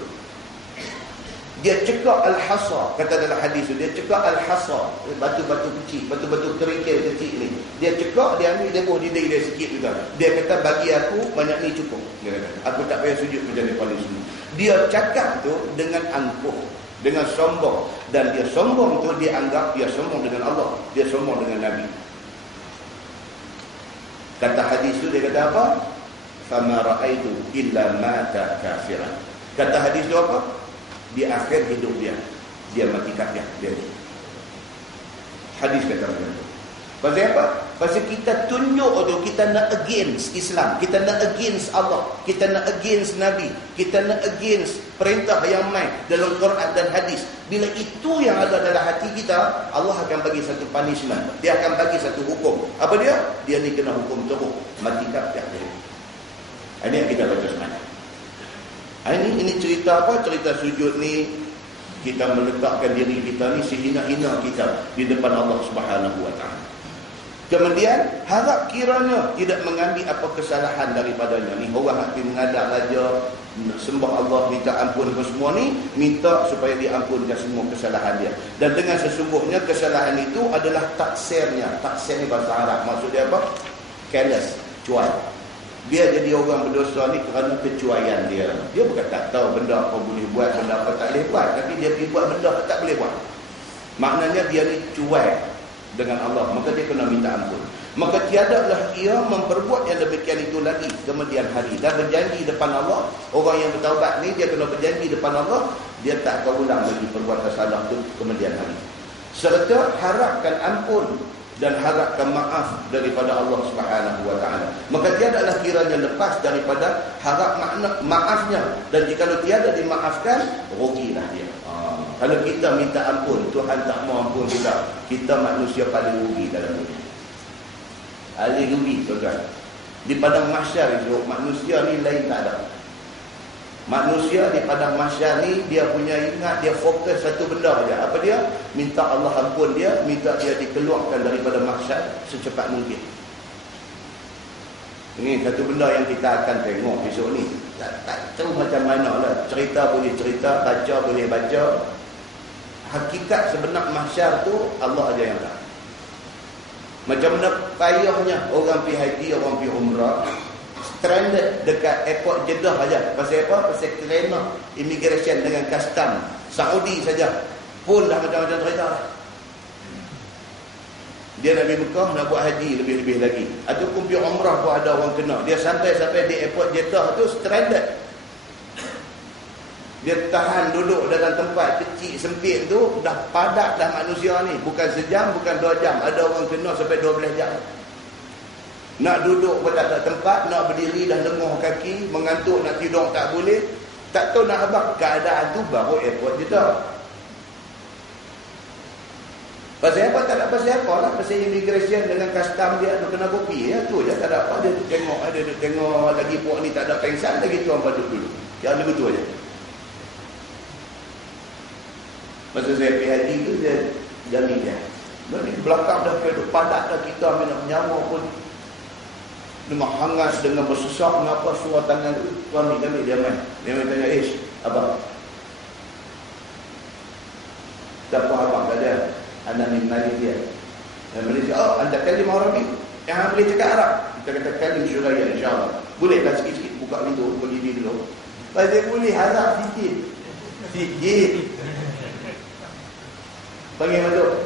Dia cekak al-hasa, kata dalam hadis tu, dia cekak al-hasa, batu-batu kecil, batu-batu kerikil kecil ni. Dia cekak, dia ambil, dia buah di diri dia sikit juga. Dia kata bagi aku banyak ni cukup. Dia kata, aku tak payah sujud macam ni paling semua. Dia cakap tu dengan angkuh, dengan sombong, dan dia sombong tu dia anggap dia sombong dengan Allah, dia sombong dengan Nabi. Kata hadis tu dia kata apa? Fama ra'aitu illa mata kafiran. Kata hadis tu apa? Di akhir hidup dia mati kafir dia. Hadis kata begitu. Pasal apa? Pasal kita tunjuk tu kita nak against Islam, kita nak against Allah, kita nak against Nabi, kita nak against perintah yang main dalam Quran dan hadis. Bila itu yang ada dalam hati kita, Allah akan bagi satu punishment. Dia akan bagi satu hukum. Apa dia? Dia ni kena hukum teruk, mati kafir dia. Ini yang kita baca semalam. Ini cerita apa? Cerita sujud ni, kita meletakkan diri kita ni sehina-hina kita di depan Allah Subhanahu wa taala. Kemudian harap kiranya tidak mengambil apa kesalahan daripadanya. Ni orang hati mengadap raja, sembah Allah, minta ampun ke semua ni, minta supaya diampunkan semua kesalahan dia. Dan dengan sesungguhnya kesalahan itu adalah taksirnya. Taksir ni bahasa Arab, maksudnya apa? Careless, cuai. Dia jadi orang berdosa ni kerana kecuaian dia. Dia bukan tak tahu benda apa boleh buat, benda apa tak boleh buat, tapi dia pergi buat benda apa tak boleh buat. Maknanya dia ni cuai dengan Allah, maka dia kena minta ampun. Maka tiadalah ia memperbuat yang demikian itu lagi kemudian hari, dan berjanji depan Allah. Orang yang bertaubat ni dia kena berjanji depan Allah, dia tak akan ulang lagi perbuatan salah itu kemudian hari. Serta harapkan ampun dan harapkan maaf daripada Allah Subhanahu wa taala. Maka tiadalah kiranya lepas daripada harap maafnya, dan jika tiada dimaafkan, rugilah dia. Kalau kita minta ampun, Tuhan tak mau ampun kita manusia paling rugi dalam dunia. Paling rugi, tuan-tuan. Di padang mahsyar itu, manusia ni lain tak ada. Manusia di padang mahsyar ni, dia punya ingat, dia fokus satu benda saja. Apa dia? Minta Allah ampun dia, minta dia dikeluarkan daripada mahsyar secepat mungkin. Ini satu benda yang kita akan tengok besok ni. Tak tahu macam mana lah. Cerita boleh cerita, baca boleh baca. Hakikat sebenar mahsyar tu Allah aja yang tahu. Macam mana payahnya orang pergi haji, orang pergi umrah, stranded dekat airport Jeddah saja. Pasal apa? Pasal kerana immigration dengan custom Saudi saja pun dah macam-macam cerita lah. Dia nak pergi Mekah, nak buat haji lebih-lebih lagi, ataupun pergi umrah pun ada orang kena. Dia sampai di airport Jeddah tu stranded. Dia tahan duduk dalam tempat kecil sempit tu, dah padat dah manusia ni. Bukan sejam, bukan 2 jam. Ada orang kena sampai 12 jam. Nak duduk pun tak ada tempat, nak berdiri dah lenguh kaki, mengantuk nak tidur tak boleh. Tak tahu nak abang keadaan tu baru airport je dah. Pasal apa? Tak ada pasal apa lah. Pasal immigration dengan custom dia nak kena kopi. Ya tu je, tak ada apa. Dia tengok lagi puak ni tak ada pengsan, lagi tu orang patut dulu. Yang begitu aja. Masa saya pergi haji tu, dia jamin dia. Di belakang dah padat dah, kita nak menyawa pun dengan hangat, dengan bersesak, mengapa suara tangan tu. Tuan ni kami, dia main tanya, abang, siapa abang? Kata anak ni Malaysia. Dan Malaysia, anda kalim Arabi? Yang boleh cakap Arab? Kita kata kalim Syuraya, insyaAllah. Boleh lah sikit-sikit buka pintu, berdiri dulu. Pasal boleh harap sikit. Panggil masuk.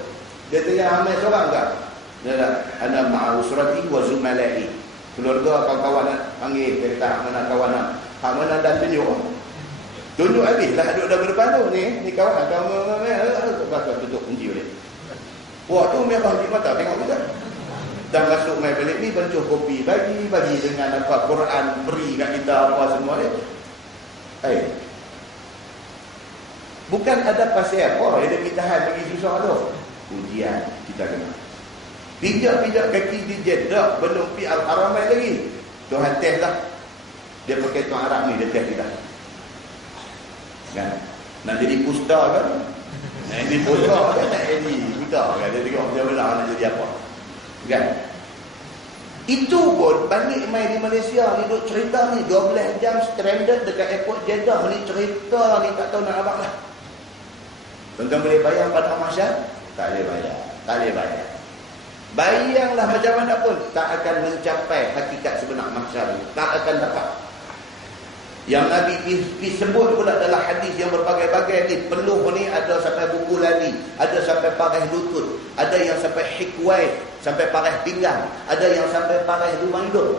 Dia tanya Ahmad seorang tak? Dia kata, ana ma'a usrati wa zumalai. Keluarga kawan-kawan panggil, dia kata, mana kawan nak? Hak mana dah tunjuk? Tunjuk habis lah, duduk dalam depan tu. Ni kawan, tutup kunci boleh. Wah tu merah di mata, tengok kita. Dan masuk main balik ni, bencuh kopi bagi dengan apa, Quran beri kat kita apa semua ni. Bukan ada pasal apa, dia kita tahan bagi susah tu. Ujian kita kena. Pijak kaki di Jeddah, belum pergi Al-Haramain lagi. Tuhan test lah. Dia pakai tuan Arab ni, dia test kita. Kan? Nak jadi pusta kan? Nak jadi pusta kan? Tak jadi pusta kan? Dia tengok dia belah nak jadi apa. Kan? Itu pun balik main di Malaysia ni, duk cerita ni 12 jam stranded dekat airport Jeddah ni, cerita ni tak tahu nak abang lah. Tuan-tuan boleh bayang pada mahsyar? Tak boleh bayang. Bayanglah macam mana pun, tak akan mencapai hakikat sebenar mahsyar. Tak akan dapat. Yang Nabi sebut pula dalam hadis yang berbagai-bagai ni, peluh ni ada sampai buku lali, ada sampai paras lutut, ada yang sampai hikwai, sampai paras pinggang, ada yang sampai paras lubang hidung.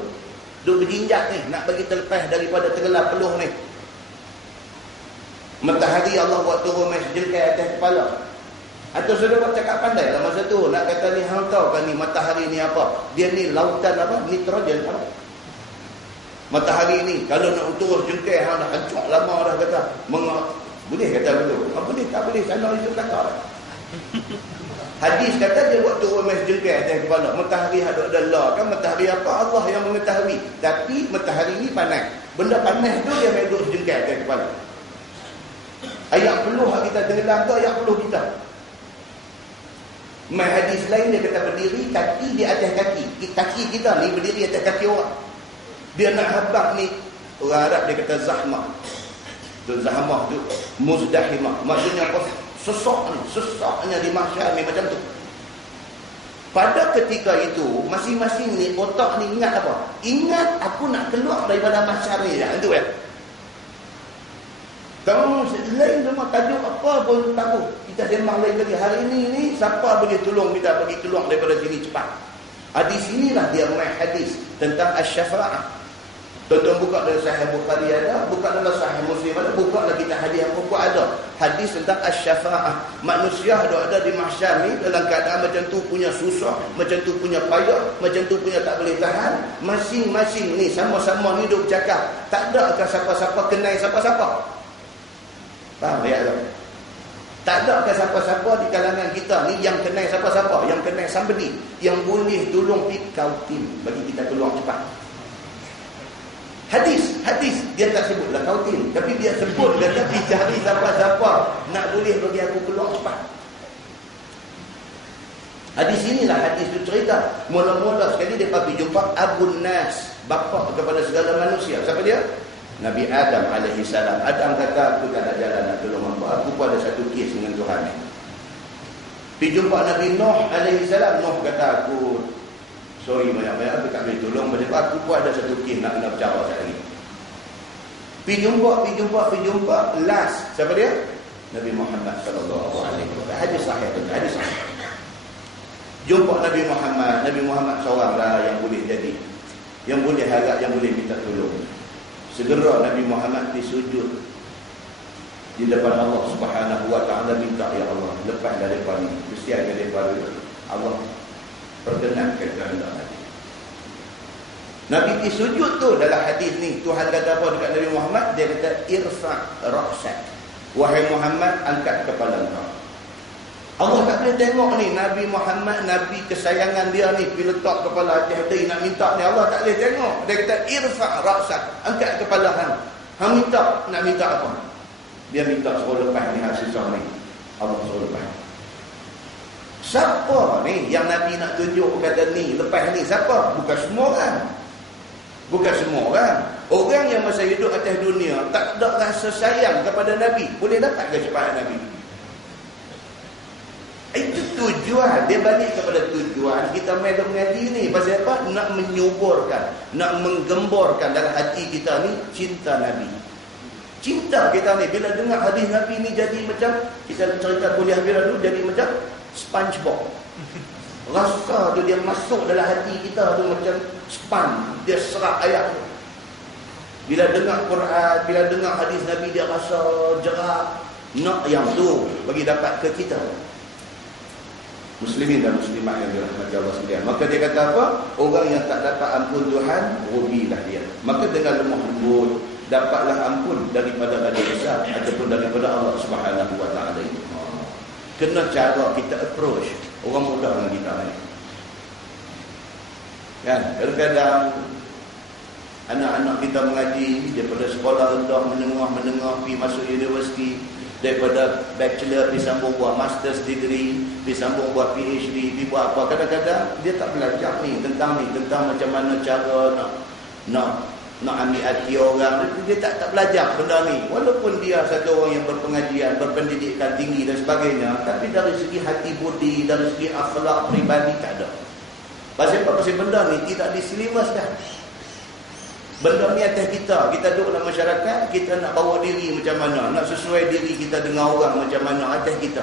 Duk berjinjak ni, nak bagi terlepas daripada tergelar peluh ni. Matahari Allah buat turun main sejengkai atas kepala. Atau sudah buat cakap pandai lah masa tu. Nak kata ni, hang tahu kan ni matahari ni apa? Dia ni lautan apa? Nitrogen apa? Matahari ni kalau nak turun jengkai, hang dah hancur lama dah kata. Boleh kata begitu? Boleh, tak boleh. Sana itu kata. Hadis kata dia buat turun main sejengkai atas kepala. Matahari ada Allah kan? Matahari apa? Allah yang mengetahui. Tapi matahari ni panas. Benda panas tu dia main duduk sejengkai atas kepala. Ayat peluh kita tenggelam tu, ayat peluh kita. Mai hadis lain dia kata berdiri, kaki di atas kaki. Kaki kita ni berdiri atas kaki orang. Dia nak habaq ni, orang Arab dia kata zahmah. Tu zahmah tu muzdahimah. Maksudnya apa? Sesaknya di mahsyar ni macam tu. Pada ketika itu, masing-masing ni otak ni ingat apa? Ingat aku nak keluar daripada mahsyar ni. Itu kan? Kamu lain semua tajuk apa pun tahu. Kita sembang lain lagi. Hari ini ni siapa boleh tolong kita bagi keluar daripada sini cepat. Hadis inilah dia main hadis tentang asy-syafa'ah. Tuan-tuan buka dalam Sahih Bukhari ada, buka dalam Sahih Muslim ada, buka lagi kita hadis apa pun ada. Hadis tentang asy-syafa'ah. Manusia ada di mahsyar ni dalam keadaan macam tu punya susah, macam tu punya payah, macam tu punya tak boleh tahan. Masing-masing ni sama-sama ni duk cakap. Tak ada akan siapa-siapa kenal siapa-siapa. Faham ya tak? Tak ada akan siapa-siapa di kalangan kita ni yang kenal siapa-siapa, yang kenal somebody, yang boleh tolong kau tim bagi kita keluar cepat. Hadis dia tak sebutlah kautin, tapi dia sebut dia tak cari siapa-siapa nak boleh bagi aku keluar cepat. Hadis inilah hadis tu cerita. Mula-mula sekali dia pergi jumpa Abun Nas, bapa kepada segala manusia. Siapa dia? Nabi Adam alaihi salam. Adam kata aku tak ada jalan nak tolong hamba. Aku pun ada satu kes dengan Tuhan ni. Pergi jumpa Nabi Nuh alaihi salam. Nuh kata aku sorry banyak-banyak aku tak boleh tolong. Sebab aku pun ada satu kes nak kena bercara sekali. Pergi jumpa. Last. Siapa dia? Nabi Muhammad sallallahu alaihi wasallam. Hadis sahih. Hadis sahih. Jumpa Nabi Muhammad seorang lah yang boleh jadi. Yang boleh harap, yang boleh minta tolong. Segera Nabi Muhammad disujud di depan Allah Subhanahu wa ta'ala, minta, ya Allah, lepas daripada ni, kesian daripada Allah, perkenankan kehendak Nabi. Nabi disujud tu dalam hadis ni, Tuhan kata apa dekat Nabi Muhammad? Dia kata, irfa' ra'sak. Wahai Muhammad, angkat kepala kau. Allah tak boleh tengok ni Nabi Muhammad, Nabi kesayangan dia ni, pergi letak kepala hati-hati nak minta ni. Allah tak boleh tengok. Dia kata irfa' ra'sak, angkat kepala hang. Hang minta, nak minta apa? Dia minta suruh lepas ni hak susah ni. Allah suruh lepas. Siapa ni yang Nabi nak tunjuk kata ni, lepas ni siapa? Bukan semua orang. Bukan semua orang. Orang yang masa hidup atas dunia tak ada rasa sayang kepada Nabi, boleh dapat kecepatan Nabi. Itu tujuan. Dia balik kepada tujuan kita main mengaji ni. Pasal apa? Nak menyuburkan, nak menggemborkan dalam hati kita ni cinta Nabi. Cinta kita ni bila dengar hadis Nabi ni jadi macam, kita cerita kuliah bila dulu, jadi macam SpongeBob. Rasa tu dia masuk dalam hati kita tu macam sponge. Dia serap ayat tu. Bila dengar Quran, bila dengar hadis Nabi, dia rasa jerak. Nak yang tu bagi dapat ke kita. Muslimin dan muslimat yang dirahmati Allah sekalian. Maka dia kata apa? Orang yang tak dapat ampun Tuhan, rugilah dia. Maka dengan lemah lembut, dapatlah ampun daripada raja besar ataupun daripada Allah Subhanahu wa ta'ala itu. Kena cara kita approach orang muda dengan kita ni. Kan? Kadang-kadang anak-anak kita mengaji daripada sekolah rendah, menengah pergi masuk universiti, daripada bachelor pergi sambung buat master's degree, pergi sambung buat PhD, pergi buat apa. Kadang-kadang dia tak belajar ni tentang macam mana cara nak ambil hati orang. Dia tak belajar benda ni. Walaupun dia satu orang yang berpengajian, berpendidikan tinggi dan sebagainya, tapi dari segi hati budi, dari segi akhlak peribadi tak ada. Pasal apa? Pasal benda ni tidak diselimas dah. Benda ni atas kita. Kita duduk dalam masyarakat, kita nak bawa diri macam mana, nak sesuai diri kita dengan orang macam mana, atas kita.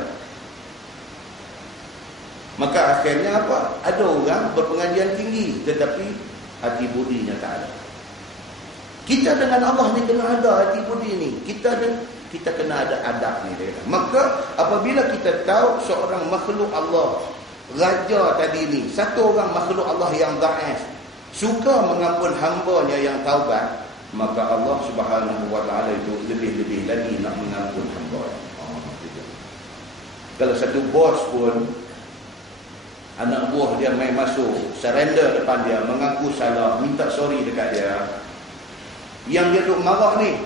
Maka akhirnya apa? Ada orang berpengajian tinggi tetapi hati budinya tak ada. Kita dengan Allah ni kena ada hati budi ni. Kita kena ada adab ni. Maka apabila kita tahu seorang makhluk Allah, raja tadi ni, satu orang makhluk Allah yang dhaif, suka mengampun hamba-Nya yang taubat, maka Allah Subhanahu wa ta'ala itu lebih-lebih lagi nak mengampun hamba-Nya. Kalau satu bos pun, anak buah dia main masuk, surrender depan dia, mengaku salah, minta sorry dekat dia, yang dia duk marah ni,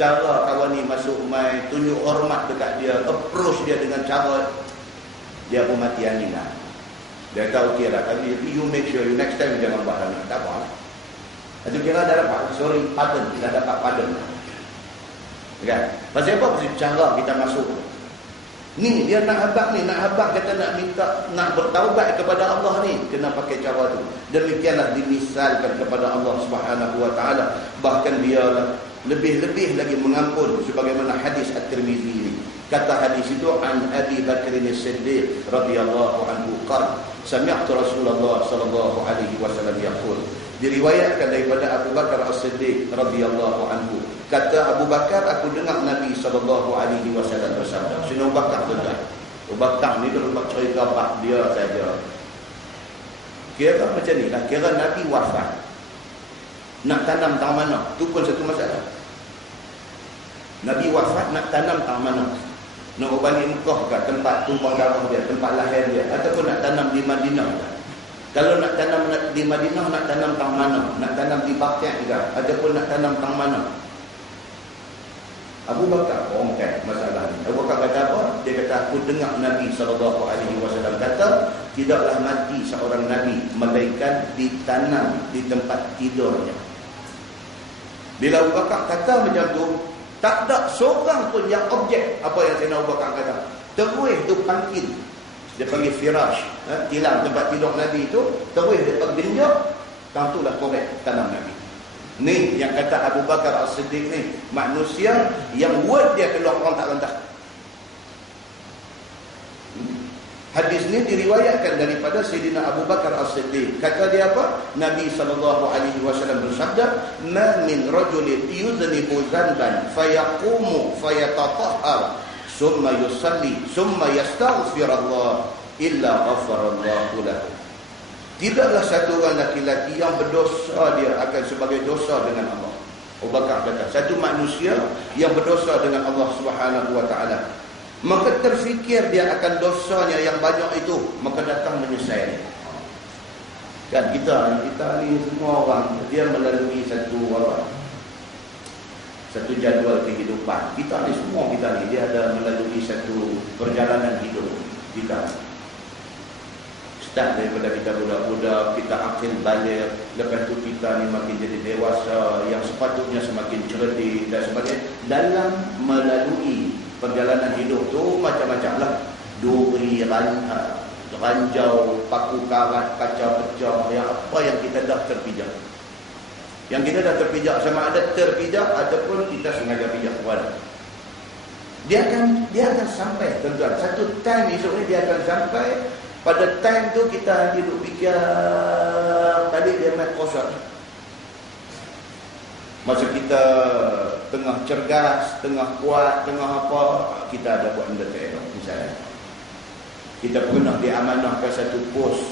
cara kawan ni masuk main, tunjuk hormat dekat dia, approach dia dengan cara, dia pun mati angin lah. Dia tahu okey lah, tapi you make sure you next time jangan buat lagi. Tak apa lah. Itu kira dah dapat, sorry, pardon, dah dapat pardon. Kan? Pasal apa? Pasal cara kita masuk. Ni, dia nak habaq kata nak minta, nak bertaubat kepada Allah ni, kena pakai cara tu. Demikianlah dimisalkan kepada Allah Subhanahu wa ta'ala. Bahkan dia lebih-lebih lagi mengampun, sebagaimana hadis At-Tirmizi ni. Kata hadis itu, an Abi Bakr as-Siddiq radhiyallahu anhu qala sami'tu Rasulullah sallallahu alaihi wasallam yaqul, Diriwayatkan daripada Abu Bakar As-Siddiq radhiyallahu anhu. Kata Abu Bakar, aku dengar Nabi SAW bersabda. Sini Abu Bakar tuan-tuan. Abu Bakar ni kalau buat cerita bab dia saja. Kira macam ni lah. Kira Nabi wafat. Nak tanam tang mana? Tu pun satu masalah. Nabi wafat nak tanam tang mana? Nak balik Mekah ke tempat tumpah darah dia, tempat lahir dia, ataupun nak tanam di Madinah ke? Kalau nak tanam di Madinah, nak tanam tang mana? Nak tanam di Baqi' ke? Ataupun nak tanam tang mana? Abu Bakar orang masalah ni. Abu Bakar kata apa? Dia kata, aku dengar Nabi SAW kata, tidaklah mati seorang Nabi melainkan ditanam di tempat tidurnya. Bila Abu Bakar kata macam tu, tak ada seorang pun yang objek apa yang Sayyidina Abu Bakar kata. Terus tu panggil. Dia panggil firash. Tilam tempat tidur Nabi tu. Terus dia tergenjak. Tentulah korek tanam Nabi. Ni yang kata Abu Bakar As-Siddiq ni. Manusia yang word dia keluar orang tak lantah. Hadis ni diriwayatkan daripada Sayyidina Abu Bakar As-Siddiq. Kata dia apa? Nabi SAW bersabda, "Ma min rajulin yuznibu dhanban fayaqumu fayatatahhar summa yusalli summa yastaghfirullah illa ghafarallahu lahu." Tidaklah satu orang laki-laki yang berdosa dia akan sebagai dosa dengan Allah. Abu Bakar kata, satu manusia yang berdosa dengan Allah Subhanahu wa taala, maka terfikir dia akan dosanya yang banyak itu, maka datang menyesal. Kan kita ni semua orang dia melalui satu jadual kehidupan. Kita ni dia ada melalui satu perjalanan hidup kita. Start daripada kita budak-budak, kita akil balik, lepas tu kita ni makin jadi dewasa, yang sepatutnya semakin cerdik dan sebagainya. Dalam melalui perjalanan hidup tu macam-macam lah. Duri, ranjau, paku karat, kaca pecah, yang apa yang kita dah terpijak. Yang kita dah terpijak, sama ada terpijak ataupun kita sengaja pijak kepada. Dia akan sampai, tuan-tuan. Satu time esok ni dia akan sampai. Pada time tu kita hidup fikir, tadi dia main kosong. Masa kita tengah cergas, tengah kuat, tengah apa, kita ada buat benda tak elok. Misalnya, kita pernah diamanahkan satu pos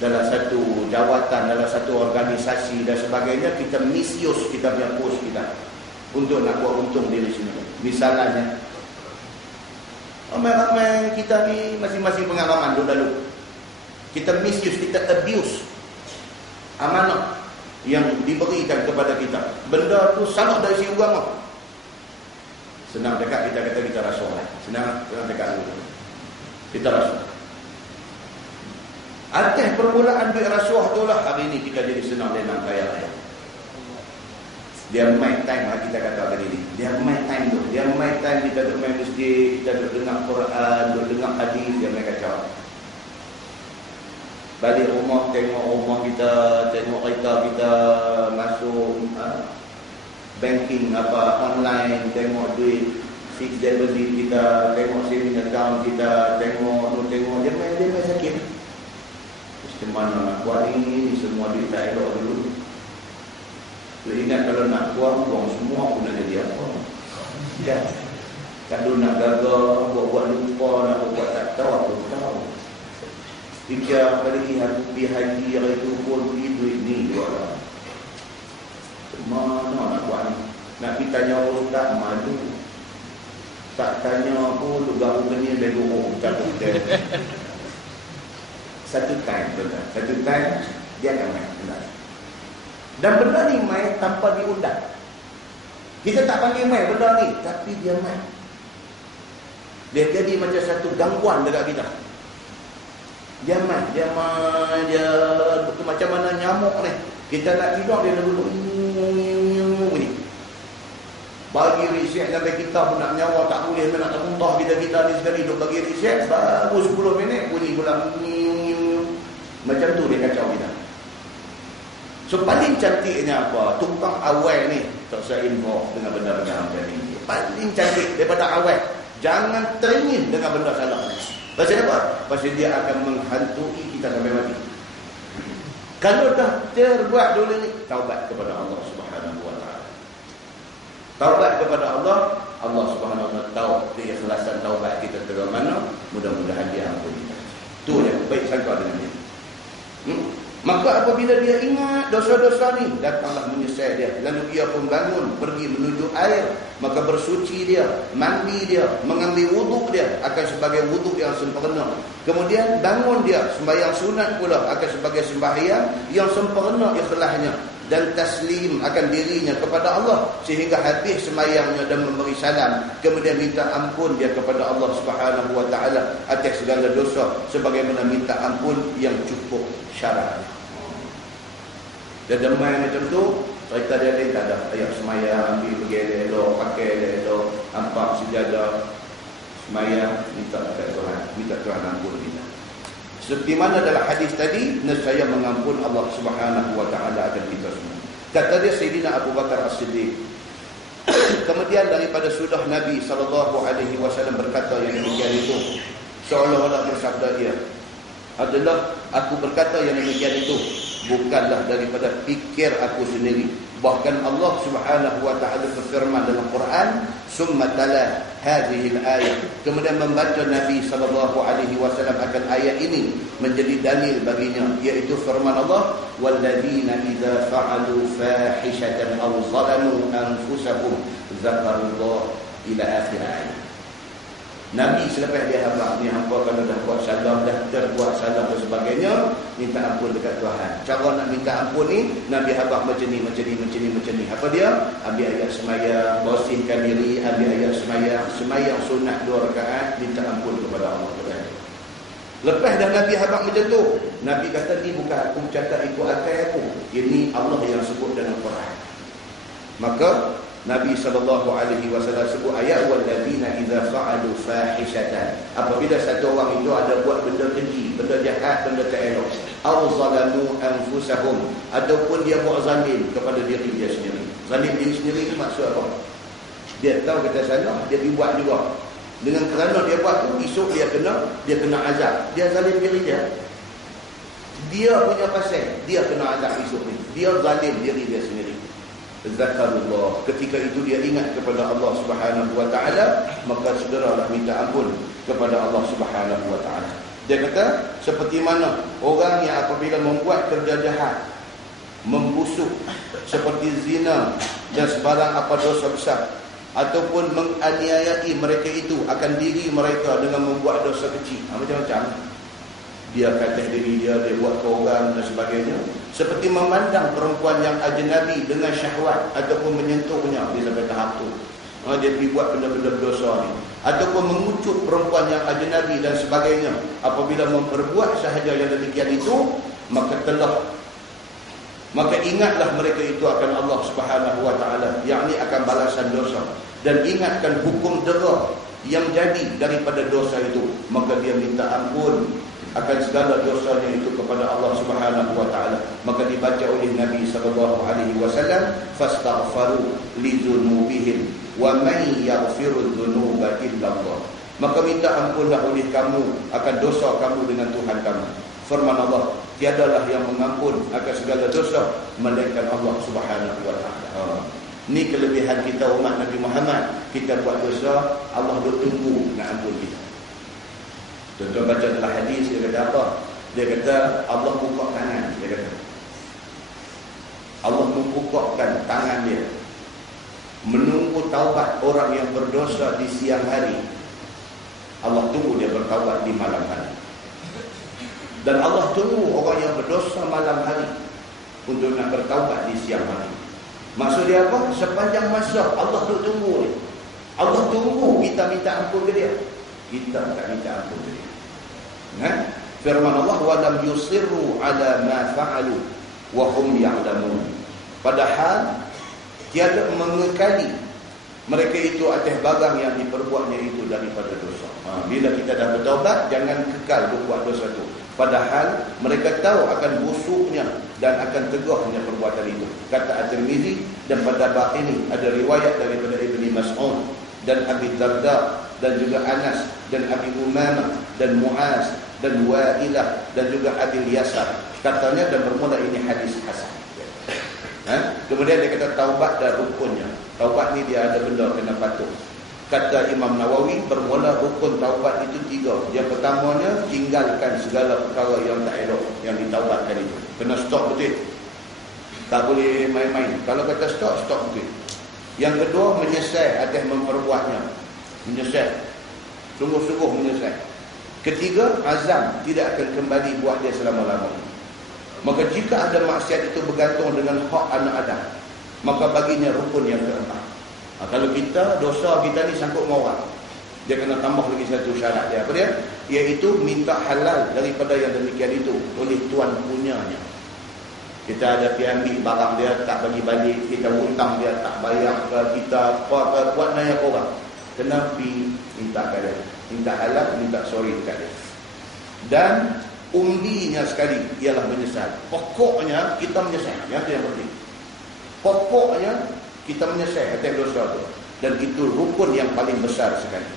dalam satu jawatan, dalam satu organisasi dan sebagainya, kita misuse kita punya pos kita untuk nak buat untung diri sendiri. Misalnya, ramai-ramai kita ni masing-masing pengalaman dulu. Kita misuse, kita abuse amanah yang diberikan kepada kita. Benda tu salah dari si orang. Senang dekat kita kata kita rasuah. Senang dekat dulu. Kita rasuah. Atas permulaan duit rasuah tu lah hari ni kita jadi senang lenang kaya raya. Dia main time lah kita kata tadi ni. Dia main time tu. Dia main time kita duduk main masjid, kita duduk dengar Quran, duduk dengar hadis, dia main kacau. Balik rumah, tengok rumah kita, tengok kereta kita masuk banking apa online, tengok duit fixed deposit kita, tengok saving account kita, tengok dia main sakit. Mesti mana nak buat ini semua duit tak elok dulu. Dia ingat kalau nak buang semua pun nak jadi apa. Kan? Kalau nak gagal, buat lupa, nak buat tak tahu, aku tahu. Fikir balik pergi haji hari itu pun pergi duit ni dua orang. Mana nak buat ni? Nak pergi tanya ustaz, malu. Tak tanya pun, lu garu kena bego cakap dia. Satu time, dia akan main. Dan benda ni main tanpa diundang. Kita tak panggil main benda ni, tapi dia main. Dia jadi macam satu gangguan dekat kita. Dia main, dia macam mana nyamuk ni. Kita nak tidur, dia duduk ni. Bagi reset sampai kita pun nak nyawa tak boleh, nak termuntah kita ni sekali duduk bagi reset, baru 10 minit bunyi pula. Macam tu dia kacau kita. So paling cantiknya apa? Tumpang awal ni tak usah involve dengan benda-benda macam ni. Paling cantik daripada awal. Jangan teringin dengan benda salah ni. Pasal apa? Pasal dia akan menghantui kita sampai mati. Kalau dah terbuat dulu ni, taubat kepada Allah Subhanahu wa taala. Taubat kepada Allah, Allah Subhanahu wa taala tahu keikhlasan taubat kita terus mana, mudah-mudahan dia ampuni kita. Tu dia baik sangka dengan dia. Maka apabila dia ingat dosa-dosa ni, datanglah menyesal dia. Lalu dia pun bangun, pergi menuju air. Maka bersuci dia, mandi dia, mengambil wuduk dia akan sebagai wuduk yang sempurna. Kemudian bangun dia, sembahyang sunat pula akan sebagai sembahyang yang sempurna ikhlasnya. Dan taslim akan dirinya kepada Allah sehingga habis sembahyangnya dan memberi salam. Kemudian minta ampun dia kepada Allah Subhanahu wa taala atas segala dosa sebagaimana minta ampun yang cukup syarat. Dan demai macam tu, cerita dia ni tak ada ayat sembahyang, ambil pergi elok, pakai elok, nampak sejadah sembahyang, minta kepada Tuhan, minta Tuhan ampun kita. Seperti mana dalam hadis tadi, nescaya mengampun Allah Subhanahu wa taala akan kita semua. Kata dia Sayyidina Abu Bakar As-Siddiq. Kemudian daripada sudah Nabi SAW berkata yang demikian itu, seolah-olah bersabda dia, adalah aku berkata yang demikian itu bukanlah daripada fikir aku sendiri. Bahkan Allah Subhanahu wa taala berfirman dalam Quran, summa tala hadhihi al-ayah. Kemudian membaca Nabi sallallahu alaihi wasallam akan ayat ini menjadi dalil baginya, iaitu firman Allah, walladzina idza fa'alu fahishatan aw zalamu anfusahum dzakarullah ila akhir ayat. Nabi selepas dia habaq ni hampa kalau dah buat salah, dah terbuat salah dan sebagainya, minta ampun dekat Tuhan. Cara nak minta ampun ni, Nabi habaq macam ni. Apa dia? Ambil ayat sembahyang, bersihkan diri, ambil ayat sembahyang sunat 2 rakaat, minta ampun kepada Allah Taala. Lepas dah Nabi habaq macam tu, Nabi kata ni bukan aku cakap ikut akal aku. Ini Allah yang sebut dalam Quran. Maka Nabi SAW sebut ayat walladzina idza fa'alu fahishatan. Apabila satu orang itu ada buat benda keji, benda jahat, benda tak elok, aw zalamu anfusahum, ataupun dia buat zalim kepada diri dia sendiri. Zalim diri sendiri itu maksud apa? Dia tahu kata salah, dia pergi buat juga. Dengan kerana dia buat tu, esok dia kena azab. Dia zalim diri dia. Dia punya pasal, dia kena azab esok ni. Dia zalim diri dia sendiri. Zakarullah, ketika itu dia ingat kepada Allah Subhanahu wa taala, maka segeralah minta ampun kepada Allah Subhanahu wa taala. Dia kata seperti mana orang yang apabila membuat kerja jahat, membusuk seperti zina dan sebarang apa dosa besar, ataupun menganiayai mereka itu akan diri mereka dengan membuat dosa kecil, macam-macam. Dia kata diri dia buat ke orang dan sebagainya, seperti memandang perempuan yang ajnabi dengan syahwat ataupun menyentuhnya, dia sampai tahap tu. Dia pergi buat benda-benda berdosa ni. Ataupun mengucuk perempuan yang ajnabi dan sebagainya. Apabila memperbuat sahaja yang demikian itu, maka ingatlah mereka itu akan Allah Subhanahu wa taala, yakni akan balasan dosa, dan ingatkan hukum dera yang jadi daripada dosa itu, maka dia minta ampun akan segala dosanya itu kepada Allah Subhanahu wa taala. Maka dibaca oleh Nabi sallallahu alaihi wasallam, fastaghfaru li dzunubihim wa man yaghfiru dzunuba illa Allah. Maka minta ampunlah oleh kamu akan dosa kamu dengan Tuhan kamu. Firman Allah, tiadalah yang mengampun akan segala dosa melainkan Allah Subhanahu wa taala. Ni kelebihan kita umat Nabi Muhammad. Kita buat dosa, Allah tunggu nak ampun kita. Tuan-tuan baca dalam hadis, dia kata apa? Dia kata Allah buka tangan. Dia kata Allah membukakan tangan dia menunggu taubat orang yang berdosa di siang hari. Allah tunggu dia bertaubat di malam hari. Dan Allah tunggu orang yang berdosa malam hari untuk nak bertaubat di siang hari. Maksud dia apa? Sepanjang masa Allah tunggu dia. Allah tunggu kita minta ampun ke dia. Kita tak minta ampun ke dia. Firman Allah, walam yusirru ala ma fa'alu wa hum ya'lamun. Padahal tiada mengekali mereka itu atas barang yang diperbuatnya itu daripada dosa. Bila kita dah bertaubat, jangan kekal berbuat dosa itu. Padahal mereka tahu akan busuknya dan akan tegahnya perbuatan itu. Kata At-Tirmizi, dan pada bab ini ada riwayat daripada Ibni Mas'ud dan Abi Darda dan juga Anas dan Abi Umamah dan Muaz dan Wa'ilah dan juga Abi Yasar Katanya dan bermula ini hadis hasan. Kemudian dia kata taubat dan rukunnya. Taubat ni dia ada benda kena patuh. Kata Imam Nawawi, bermula rukun taubat itu 3. Yang pertamanya, tinggalkan segala perkara yang tak elok, yang ditaubatkan itu. Kena stop betul. Tak boleh main-main. Kalau kata stop, stop betul. Yang kedua, menyesal atas memperbuatnya. Menyesal. Sungguh-sungguh menyesal. Ketiga, azam tidak akan kembali buat dia selama-lamanya. Maka jika ada maksiat itu bergantung dengan hak anak Adam, maka baginya rukun yang keempat. Kalau kita, dosa kita ni sangkut mawar, dia kena tambah lagi satu syarat dia. Apa dia? Iaitu minta halal daripada yang demikian itu oleh tuan punyanya. Kita ada pergi ambil barang dia, tak bagi balik, kita hutang dia, tak bayar ke kita, apa buat naya korang. Kena pergi minta kat dia. Minta halal, minta sorry dekat dia. Dan umbinya sekali ialah menyesal. Pokoknya kita menyesal. Yang itu yang penting. Pokoknya kita menyesal atas dosa itu. Dan itu rukun yang paling besar sekali.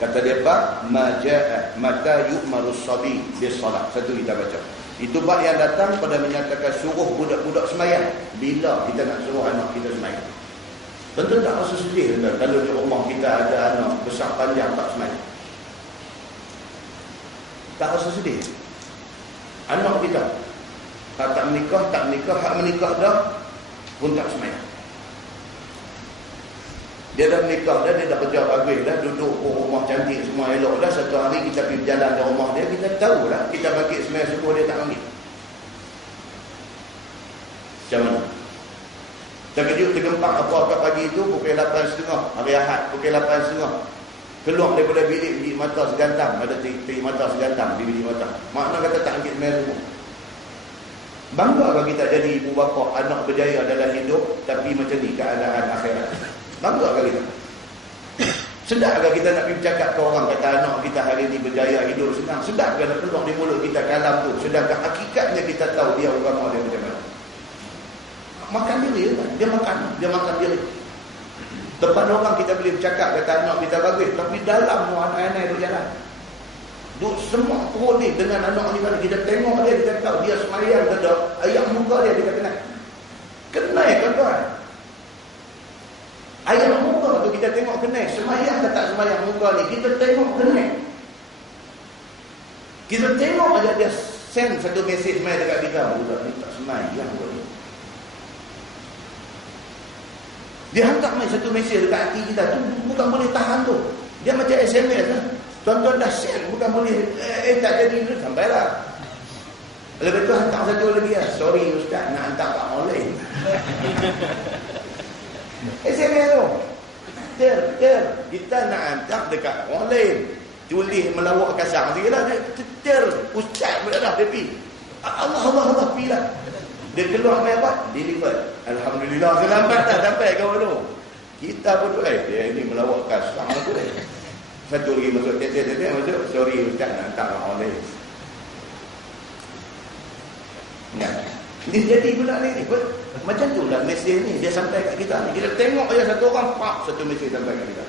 Kata dia bab mata yu'maru sabi bis salat. Satu kita baca. Itu bab yang datang pada menyatakan suruh budak-budak sembahyang. Bila kita nak suruh anak kita sembahyang? Tentu tak rasa sedih kalau di rumah kita ada anak besar panjang tak sembahyang. Tak rasa sedih. Anak kita tak menikah, hak menikah dah pun tak sembahyang. Dia dah menikah dah, dia dah kerja bagus dah, duduk rumah cantik semua elok dah. Satu hari kita pergi berjalan ke rumah dia, kita tahu lah, kita bagi sembahyang subuh dia tak ambil. Macam mana? Terkejut, tergempak apa-apa pagi itu pukul 8.30, hari Ahad pukul 8.30. Keluar daripada bilik mata segantang. Ada titik mata segantang di bilik mata. Makna kata tak ambil sembahyang subuh. Bangga kalau kita jadi ibu bapa, anak berjaya dalam hidup, tapi macam ni keadaan akhirat. Bangga kalau kita. Sedap kalau kita nak pergi bercakap ke orang, kata anak kita hari ni berjaya, hidup senang. Sedap kalau keluar di mulut kita kalam tu. Sedangkan hakikatnya kita tahu dia agama dia macam mana. Makan diri kan? Dia makan diri. Depan orang kita boleh bercakap, kata anak kita bagus, tapi dalam anak-anak duduk jalan. Duk semua perut ni dengan anak ni mana kita tengok dia, kita tahu dia semayang ke tak, ayam muka dia kita kenal. Kenal ke tuan? Ayam muka tu kita tengok kenal, semayang ke tak semayang muka ni, kita tengok kenal. Kita tengok aja dia send satu mesej mai dekat kita, budak ni tak semayang budak ni. Dia hantar mai satu mesej dekat hati kita tu, bukan boleh tahan tu. Dia macam SMS lah. Tuan-tuan dah send, bukan boleh tak jadi dulu, sampailah. Lepas tu hantar satu lagi lah. Sorry Ustaz, nak hantar kat orang lain. SMS tu. Kita nak hantar dekat orang lain. Tulis melawak kasar sikit lah. Ustaz pula dah, dia pergi. Allah, pergi lah. Dia keluar main apa? Deliver. Alhamdulillah, selamat dah sampai kawan tu. Kita pun tu, dia ni melawak kasar tu. Satu lagi masuk tetek masuk, sorry Ustaz nak hantar orang lain. Nah, ini jadi pula ni. Macam tu lah mesej ni, dia sampai kat kita ni. Kita tengok aja satu orang, satu mesej sampai kat kita.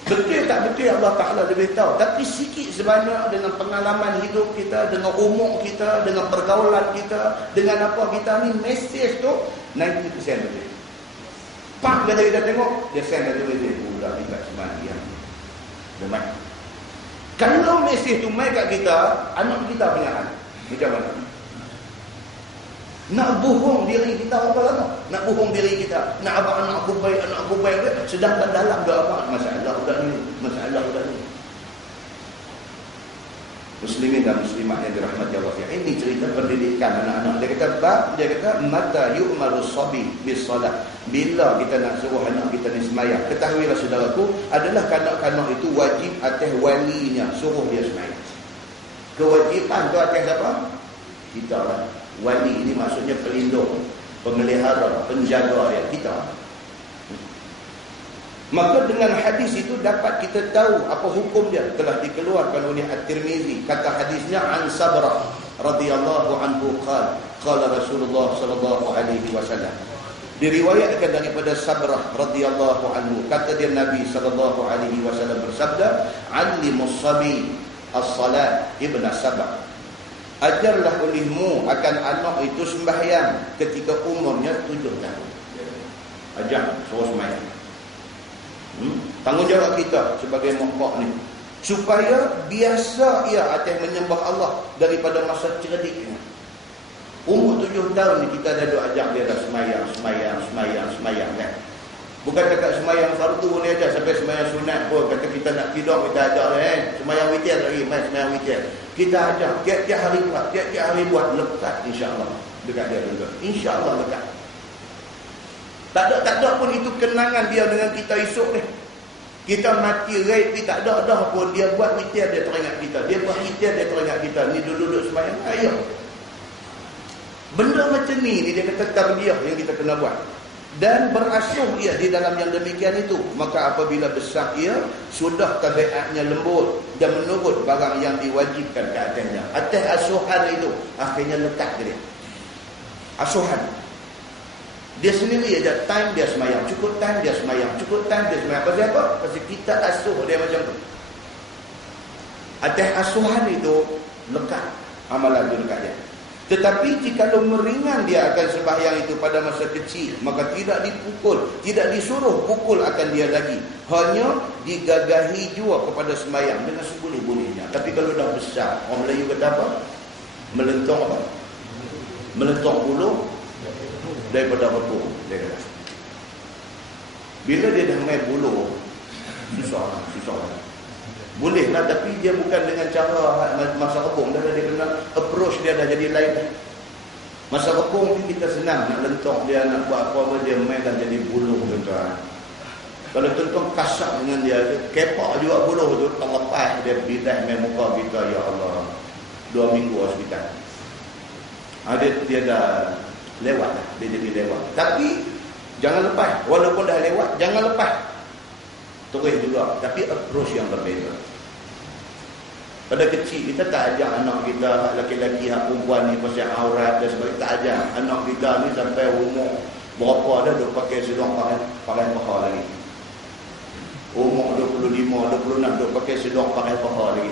Betul tak betul Allah Ta'ala lebih tahu. Tapi sikit sebanyak dengan pengalaman hidup kita, dengan umur kita, dengan pergaulan kita, dengan apa kita ni, mesej tu 90% betul. Bila kita tengok, dia send satu mesej. Udah dekat sembahyang. Demai. Kalau mesej tu mai kat kita, anak kita punya hal. Macam mana? Nak bohong diri kita apa lama? Nak bohong diri kita. Nak abang anak aku baik. Sedangkan dalam dah apa? Masalah budak ni. Muslimin dan muslimat yang dirahmati Allah. Ini cerita pendidikan anak-anak. Dia kata mata yu'maru sabi bis salat. Bila kita nak suruh anak kita ni sembahyang, ketahuilah saudaraku, adalah kanak-kanak itu wajib atas walinya suruh dia sembahyang. Kewajipan tu atas siapa? Kita lah. Wali ini maksudnya pelindung, pemelihara, penjaga dia, kita. Maka dengan hadis itu dapat kita tahu apa hukum dia. Telah dikeluarkan oleh At-Tirmizi. Kata hadisnya an Sabrah radhiyallahu anhu qala Rasulullah sallallahu alaihi wasallam. Diriwayatkan daripada Sabrah radhiyallahu anhu, kata dia Nabi sallallahu alaihi wasallam bersabda, "'Allimus sabi as-salat ibn sab'a." Ajarlah olehmu akan anak itu sembahyang ketika umurnya 7 tahun. Ajar, suruh sembahyang. Tanggungjawab kita sebagai mak ni, supaya biasa ia atas menyembah Allah daripada masa cerdiknya. Umur 7 tahun ni kita dah duk ajak dia dah sembahyang kan. Bukan dekat sembahyang fardu ni aja, sampai sembahyang sunat pun kata kita nak tidur kita ajak sembahyang witir lagi, mai sembahyang witir. Kita ajak tiap-tiap hari buat lekat insya-Allah dekat dia tuan. Insya-Allah lekat. Tak ada pun itu kenangan dia dengan kita esok ni. Kita mati raib ni tak ada dah pun dia buat witir dia teringat kita. Dia buat witir dia teringat kita. Ni duduk sembahyang ayo. Benda macam ni dia kata tarbiyah yang kita kena buat. Dan berasuh ia di dalam yang demikian itu, maka apabila besar ia sudah tabiatnya lembut dan menurut barang yang diwajibkan ke atasnya. Atas asuhan itu akhirnya letak dia asuhan. Dia sendiri aja time dia semayang, cukup time dia semayang, cukup time dia semayang. Pasal apa? Pasal kita asuh dia macam tu. Atas asuhan itu lekat amalan itu dekat dia. Tetapi jika meringan dia akan sembahyang itu pada masa kecil, maka tidak dipukul, tidak disuruh pukul akan dia lagi. Hanya digagahi jua kepada sembahyang dengan seboleh-bolehnya. Tapi kalau dah besar, orang Melayu kata apa? Melentong apa? Melentong bulu daripada betul. Bila dia dah main bulu, susah. Bolehlah, tapi dia bukan dengan cara masa rebung. Dah dia kena approach dia dah jadi lain. Masa rebung ni kita senang nak lentok dia, nak buat apa-apa dia main dan jadi buluh tuan-tuan. Kalau tuan-tuan kasar dengan dia, kepak juga buluh tu, tak lepas dia bidah main muka kita, ya Allah. 2 minggu hospital. Dia dah lewat dah. Dia jadi lewat. Tapi jangan lepas. Walaupun dah lewat, jangan lepas. Terus juga. Tapi approach yang berbeza. Pada kecil kita tak ajar anak kita laki-laki hak perempuan ni pasal aurat dan sebagainya. Tak ajar. Anak kita ni sampai umur berapa dah duk pakai sedang pakai paha lagi. Umur 25, 26 duk pakai sedang pakai paha lagi.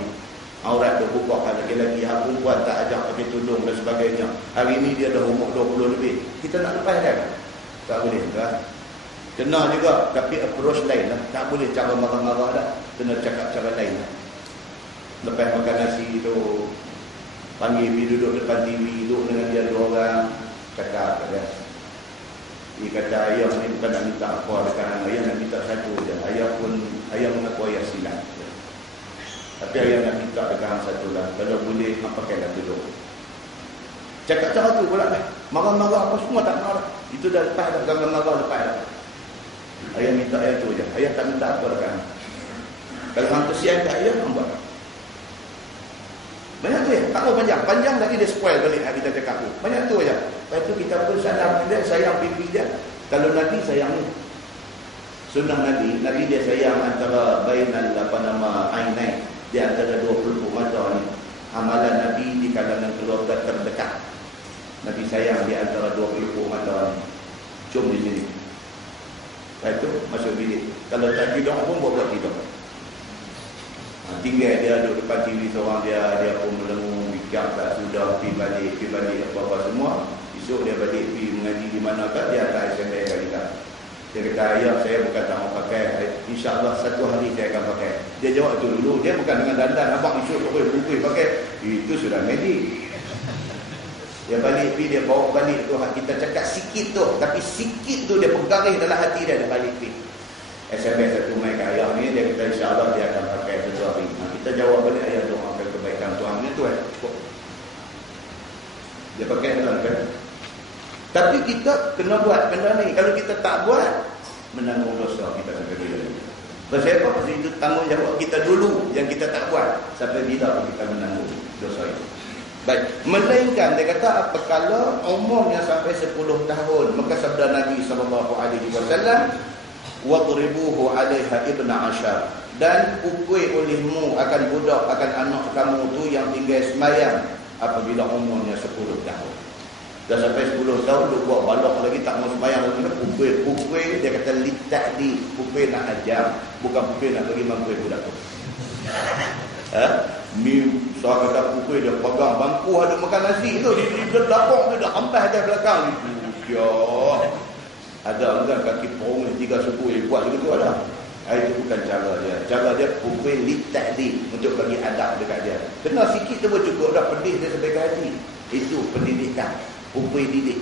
Aurat duk buka laki-laki hak perempuan tak ajar pakai tudung dan sebagainya. Hari ni dia dah umur 20 lebih. Kita nak lepas kan? Tak boleh kan? Kena juga, tapi approach lain lah. Tak boleh cara marah-marah dah. Kena cakap cara lain lah. Lepas makan nasi tu, panggil pergi duduk depan TV, duduk dengan dia 2 orang, cakap dia. Dia kata ayah ni bukan nak minta apa dekat ayah, nak minta satu je. Ayah mengaku ayah silap. Tapi ayah nak minta dekat satu lah. Kalau boleh, pakailah duduk. Cakap cara tu pula ni. Marah-marah apa semua tak marah. Itu dah lepas dah, jangan marah lepas dah. Ayah minta ayah tu je. Ayah tak minta apa dekat. Kalau hang kesian kat ayah, hang buat. Banyak tu ya, tak tahu panjang lagi dia spoil balik kita cakap tu. Banyak tu aja. Lepas tu kita pun salam dia, sayang pipi dia. Kalau Nabi sayang ni. Sunnah Nabi dia sayang antara bainal ainain, di antara 2 pelupuk mata ni. Amalan Nabi di kalangan keluarga terdekat. Nabi sayang di antara 2 pelupuk mata ni. Cuma di sini. Lepas tu masuk bilik. Kalau tak tidur pun buat tidur. Tinggal dia duduk depan TV seorang dia pun melengung, bincang tak sudah, pergi balik apa-apa semua. Esok dia balik pergi mengaji di mana kan, dia akan SMS kat kita. Dia kata, ayah saya bukan tak mau pakai, insya-Allah satu hari saya akan pakai. Dia jawab tu dulu, dia bukan dengan dandan, abang esok boleh pakai. Itu sudah medik. Dia balik pergi, dia bawa balik tu, kita cakap sikit tu, tapi sikit tu dia pegaris dalam hati dia balik pergi. SMS satu mai ke ayah ni, dia kata insya-Allah dia akan pakai satu hari. Kita jawab balik, ayah doakan kebaikan Tuhan ni tu cukup. Dia pakai dalam kan. Tapi kita kena buat benda ni. Kalau kita tak buat, menanggung dosa kita sampai bila ni. Pasal apa? Pasal itu tanggungjawab kita dulu yang kita tak buat. Sampai bila kita menanggung dosa itu. Baik, melainkan dia kata apabila umurnya sampai 10 tahun, maka sabda Nabi SAW, wadribuhu 'alaiha ibna 'ashar, dan pukul olehmu akan budak, akan anak kamu tu yang tinggal semayang apabila umurnya 10 tahun. Dah sampai 10 tahun dia buat balak lagi tak mau semayang lagi, pukul dia kata litakdi, pukul nak ajar, bukan pukul nak bagi makan budak tu. Saya kata pukul dia pegang bangku ada makan nasi tu. Dia lapang dia dah hampas atas belakang. Ya. Ada enggak kaki perung 3 suku dia buat begitu ada. Itu bukan cara dia. Cara dia pukul litakdi untuk bagi adab dekat dia. Kena sikit tu pun cukup dah pedih dia sampai ke hati. Itu pendidikan. Pukul didik.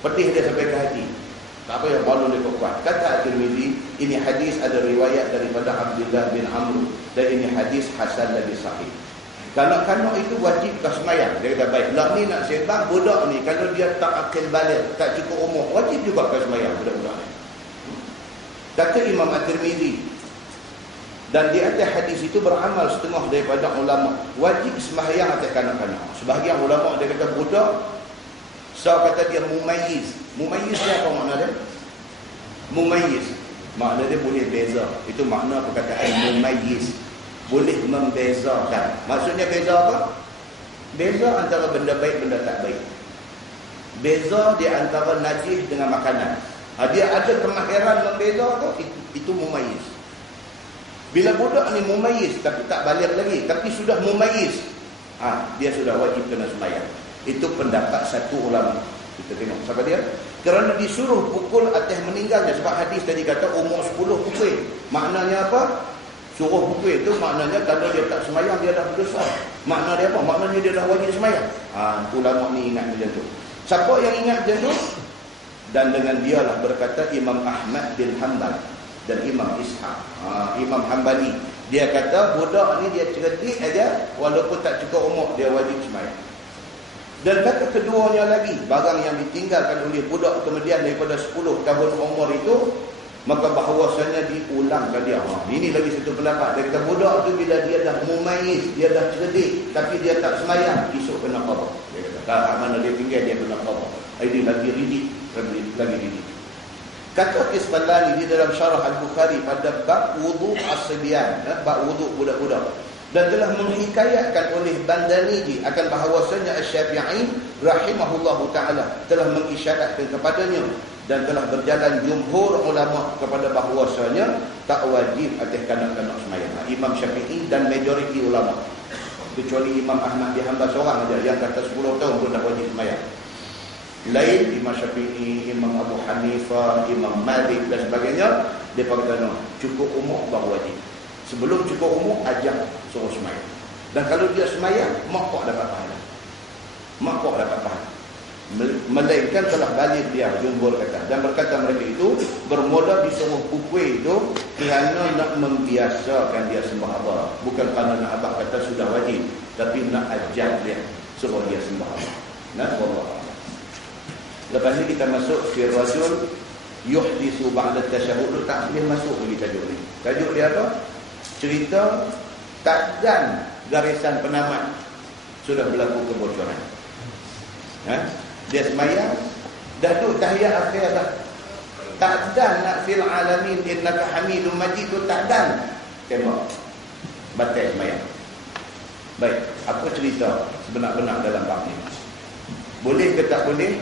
Pedih dia sampai ke hati. Tak apa yang malu dia kuat. Kata At-Tirmizi, ini hadis ada riwayat daripada Abdullah bin Amr dan ini hadis hasan lagi sahih. Kanak-kanak itu wajib kesemayang. Dia kata baik. Lah ni nak sembang budak ni kalau dia tak akil balik, tak cukup umur, wajib juga kesemayang budak-budak ni. Kata Imam At-Tirmizi, dan di atas hadis itu beramal setengah daripada ulama. Wajib sembahyang atas kanak-kanak. Sebahagian ulama dia kata budak, kata dia mumayyiz. Mumayyiz dia apa makna dia? Mumayyiz. Makna dia boleh beza. Itu makna perkataan mumayyiz. Boleh membezakan. Maksudnya beza apa? Beza antara benda baik, benda tak baik. Beza di antara najis dengan makanan. Dia ada kemahiran membeza tu, itu mumayyiz. Bila budak ni mumayyiz tapi tak balik lagi, tapi sudah mumayyiz, dia sudah wajib kena sembahyang. Itu pendapat satu ulama. Kita tengok siapa dia? Kerana disuruh pukul atas meninggalnya. Sebab hadis tadi kata umur 10 pukul. Maknanya apa? Suruh pukul itu maknanya kalau dia tak semayang dia dah berdosa. Makna dia apa? Maknanya dia dah wajib semayang. Ulama ni ingat macam tu. Siapa yang ingat macam tu? Dan dengan dialah berkata Imam Ahmad bin Hanbal dan Imam Ishaq. Imam Hanbali. Dia kata budak ni dia cerdik aja walaupun tak cukup umur dia wajib semayang. Dan kata keduanya lagi, barang yang ditinggalkan oleh budak kemudian daripada 10 tahun umur itu, maka bahawasanya diulangkan dia. Ini lagi satu pendapat. Dia kata budak tu bila dia dah mumayyiz, dia dah cerdik, tapi dia tak semayang, esok kena qada. Dia kata, kat mana dia tinggal dia kena qada. Ini lagi ridik, lagi ridik. Kata Isbalani di dalam syarah Al-Bukhari pada bab wudu as-sibyan, bab wudu budak-budak. Dan telah menghikayatkan oleh Bandaniji akan bahawasanya Asy-Syafi'i rahimahullahu ta'ala telah mengisyaratkan kepadanya dan telah berjalan jumhur ulama kepada bahawasanya tak wajib atas kanak-kanak semayang. Imam Syafi'i dan majoriti ulama, kecuali Imam Ahmad bin Hanbal seorang saja yang kata 10 tahun pun dah wajib semayang. Lain Imam Syafi'i, Imam Abu Hanifah, Imam Malik dan sebagainya, dia kata cukup umur baru wajib. Sebelum cukup umur, ajak suruh semayang. Dan kalau dia semayang, mak kok dapat pahala. Mak kok dapat pahala. Melainkan telah balik dia, jumhur kata. Dan berkata mereka itu, bermula disuruh pukul itu kerana nak membiasakan dia sembah Allah. Bukan kerana nak abang kata sudah wajib. Tapi nak ajak dia, suruh dia sembah Allah. Nah, Allah. Lepas ni kita masuk fi rajul yuhdithu ba'da tasyahud. Tak boleh masuk lagi tajuk ni. Tajuk dia apa? Cerita takdan garisan penamat sudah berlaku kebocoran. Dia semayang dah tu tahiyat akhir dah. Takdan nak fil alamin innaka hamidum majid tu takdan. Tembak. Batal semayang. Baik, apa cerita sebenar-benar dalam bab ni? Boleh ke tak boleh?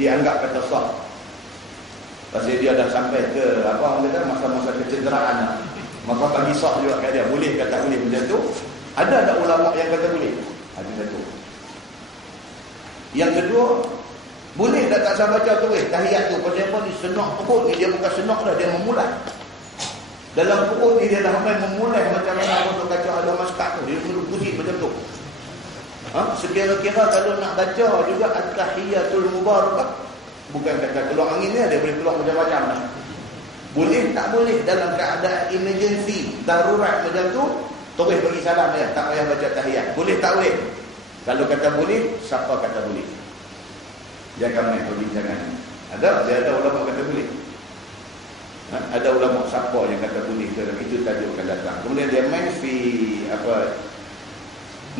Dianggap kata sah. Pasal dia dah sampai ke apa orang kata masa-masa kecederaan. Maka bagi sah juga kat dia. Boleh ke tak boleh macam tu? Ada tak ulama yang kata boleh? Ada satu. Yang kedua, boleh tak sah baca tu tahiyat tu? Pasal apa ni senak perut ni, dia bukan senak dah, dia memulai. Dalam perut ni dia dah main memulai macam mana untuk kaca ada maskat tu. Dia perlu pusing macam tu. Sekira-kira kalau nak baca juga at-tahiyatul mubarakah, bukan kata keluar angin dia boleh keluar macam-macam dah. Boleh tak boleh dalam keadaan emergency, darurat macam tu, terus bagi salam dia, tak payah baca tahiyat. Boleh tak boleh? Kalau kata boleh, siapa kata boleh? Dia akan main perbincangan. Dia ada ulama kata boleh. Ada ulama siapa yang kata boleh? Itu tajuk akan datang. Kemudian dia main fi apa?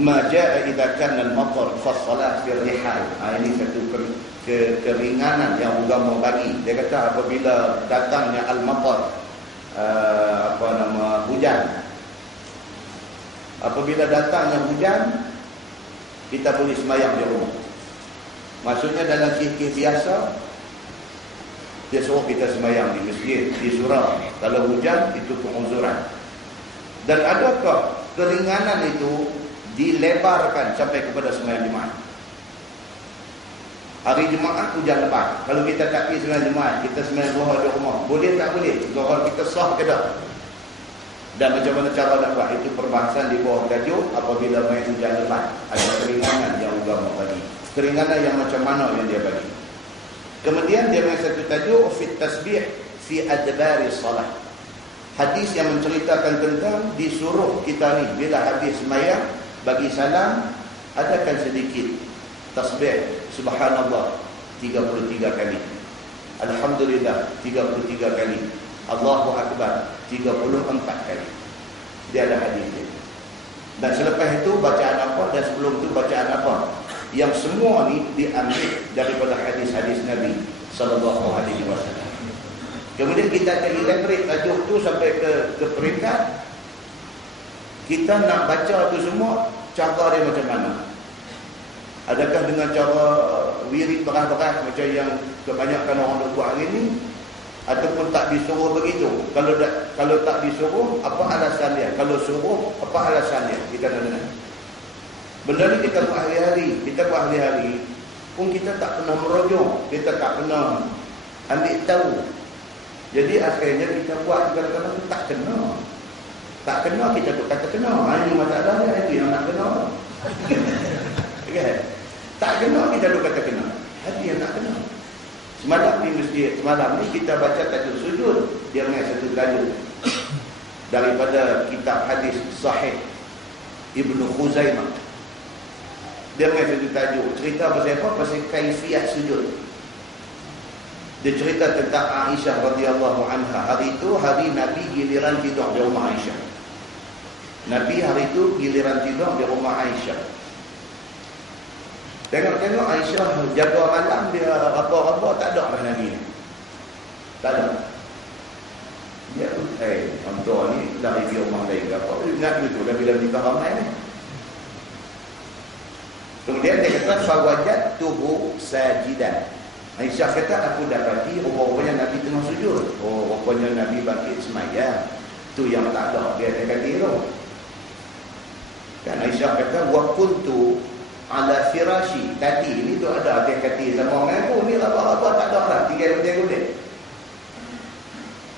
Ma jaa idza kana al-matar fa as-salat fi ar-rihal. Ini satu keringanan yang agama bagi. Dia kata apabila datangnya al-matar, hujan. Apabila datangnya hujan, kita boleh sembahyang di rumah. Maksudnya dalam kes biasa, dia suruh kita sembahyang di masjid, di surau. Kalau hujan, itu penguzuran. Dan adakah keringanan itu dilebarkan sampai kepada sembahyang Jumaat. Hari Jumaat hujan lebat. Kalau kita tak pergi sembahyang Jumaat, kita sembahyang Zuhur di rumah, boleh tak boleh? Zuhur kita sah ke tak? Dan macam mana cara nak buat? Itu perbahasan di bawah tajuk apabila main hujan lebat. Ada keringanan yang agama bagi. Keringanan yang macam mana yang dia bagi. Kemudian dia main satu tajuk fit tasbih fi adbari salat. Hadis yang menceritakan tentang disuruh kita ni bila habis sembahyang bagi salam adakan sedikit tasbih subhanallah 33 kali, alhamdulillah 33 kali, Allahu akbar 34 kali. Dia ada hadis dia. Dan selepas itu bacaan apa dan sebelum itu bacaan apa, yang semua ni diambil daripada hadis-hadis Nabi sallallahu alaihi wasallam. Kemudian kita akan elaborate tajuk tu sampai ke peringkat kita nak baca tu semua, cara dia macam mana. Adakah dengan cara wirid berat-berat macam yang kebanyakan orang duk buat hari ni, ataupun tak disuruh begitu? Kalau tak disuruh, apa alasan dia? Kalau suruh, apa alasan dia? Kita nak dengar. Benda ni kita buat hari-hari, pun kita tak pernah merujuk, kita tak pernah ambil tahu. Jadi akhirnya kita buat kadang-kadang tak kena. Tak kena kita tu kata kena. Ini masalah dia, itu yang nak kena. Okay. Tak kena kita tu kata kena. Hati yang nak kena. Semalam di masjid, semalam ni kita baca tajuk sujud. Dia dengan satu tajuk daripada kitab hadis sahih Ibnu Khuzaimah. Dia dengan satu tajuk cerita pasal apa? Pasal kaifiat sujud. Dia cerita tentang Aisyah radhiyallahu anha. Hari itu hari Nabi giliran tidur di rumah Aisyah. Nabi hari itu giliran tidur di rumah Aisyah. Tengok-tengok Aisyah jaga malam, dia apa-apa tak ada lah Nabi ni. Tak ada. Dia contoh ni dari di rumah lain ke apa. Ingat itu dah bila kita ramai ni. Kemudian dia kata fawajat tuhu sajidan. Aisyah kata aku dapati rupanya Nabi tengah sujud. Oh, rupanya Nabi bangkit sembahyang. Tu yang tak ada dia kata tu. Dan Aisyah kata wa kuntu ala firashi. Tadi ni tu ada dia kata sama orang aku ni apa-apa tak ada lah, tinggal dia.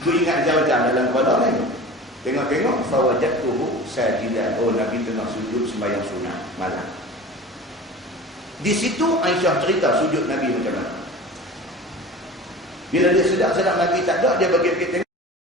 Tu ingat jauh-jauh dalam kepala ni. Tengok-tengok fawajatuhu sajidan. Oh, Nabi tengah sujud sembahyang sunat malam. Di situ Aisyah cerita sujud Nabi macam mana. Bila dia sedap Nabi tak ada, dia bagi kita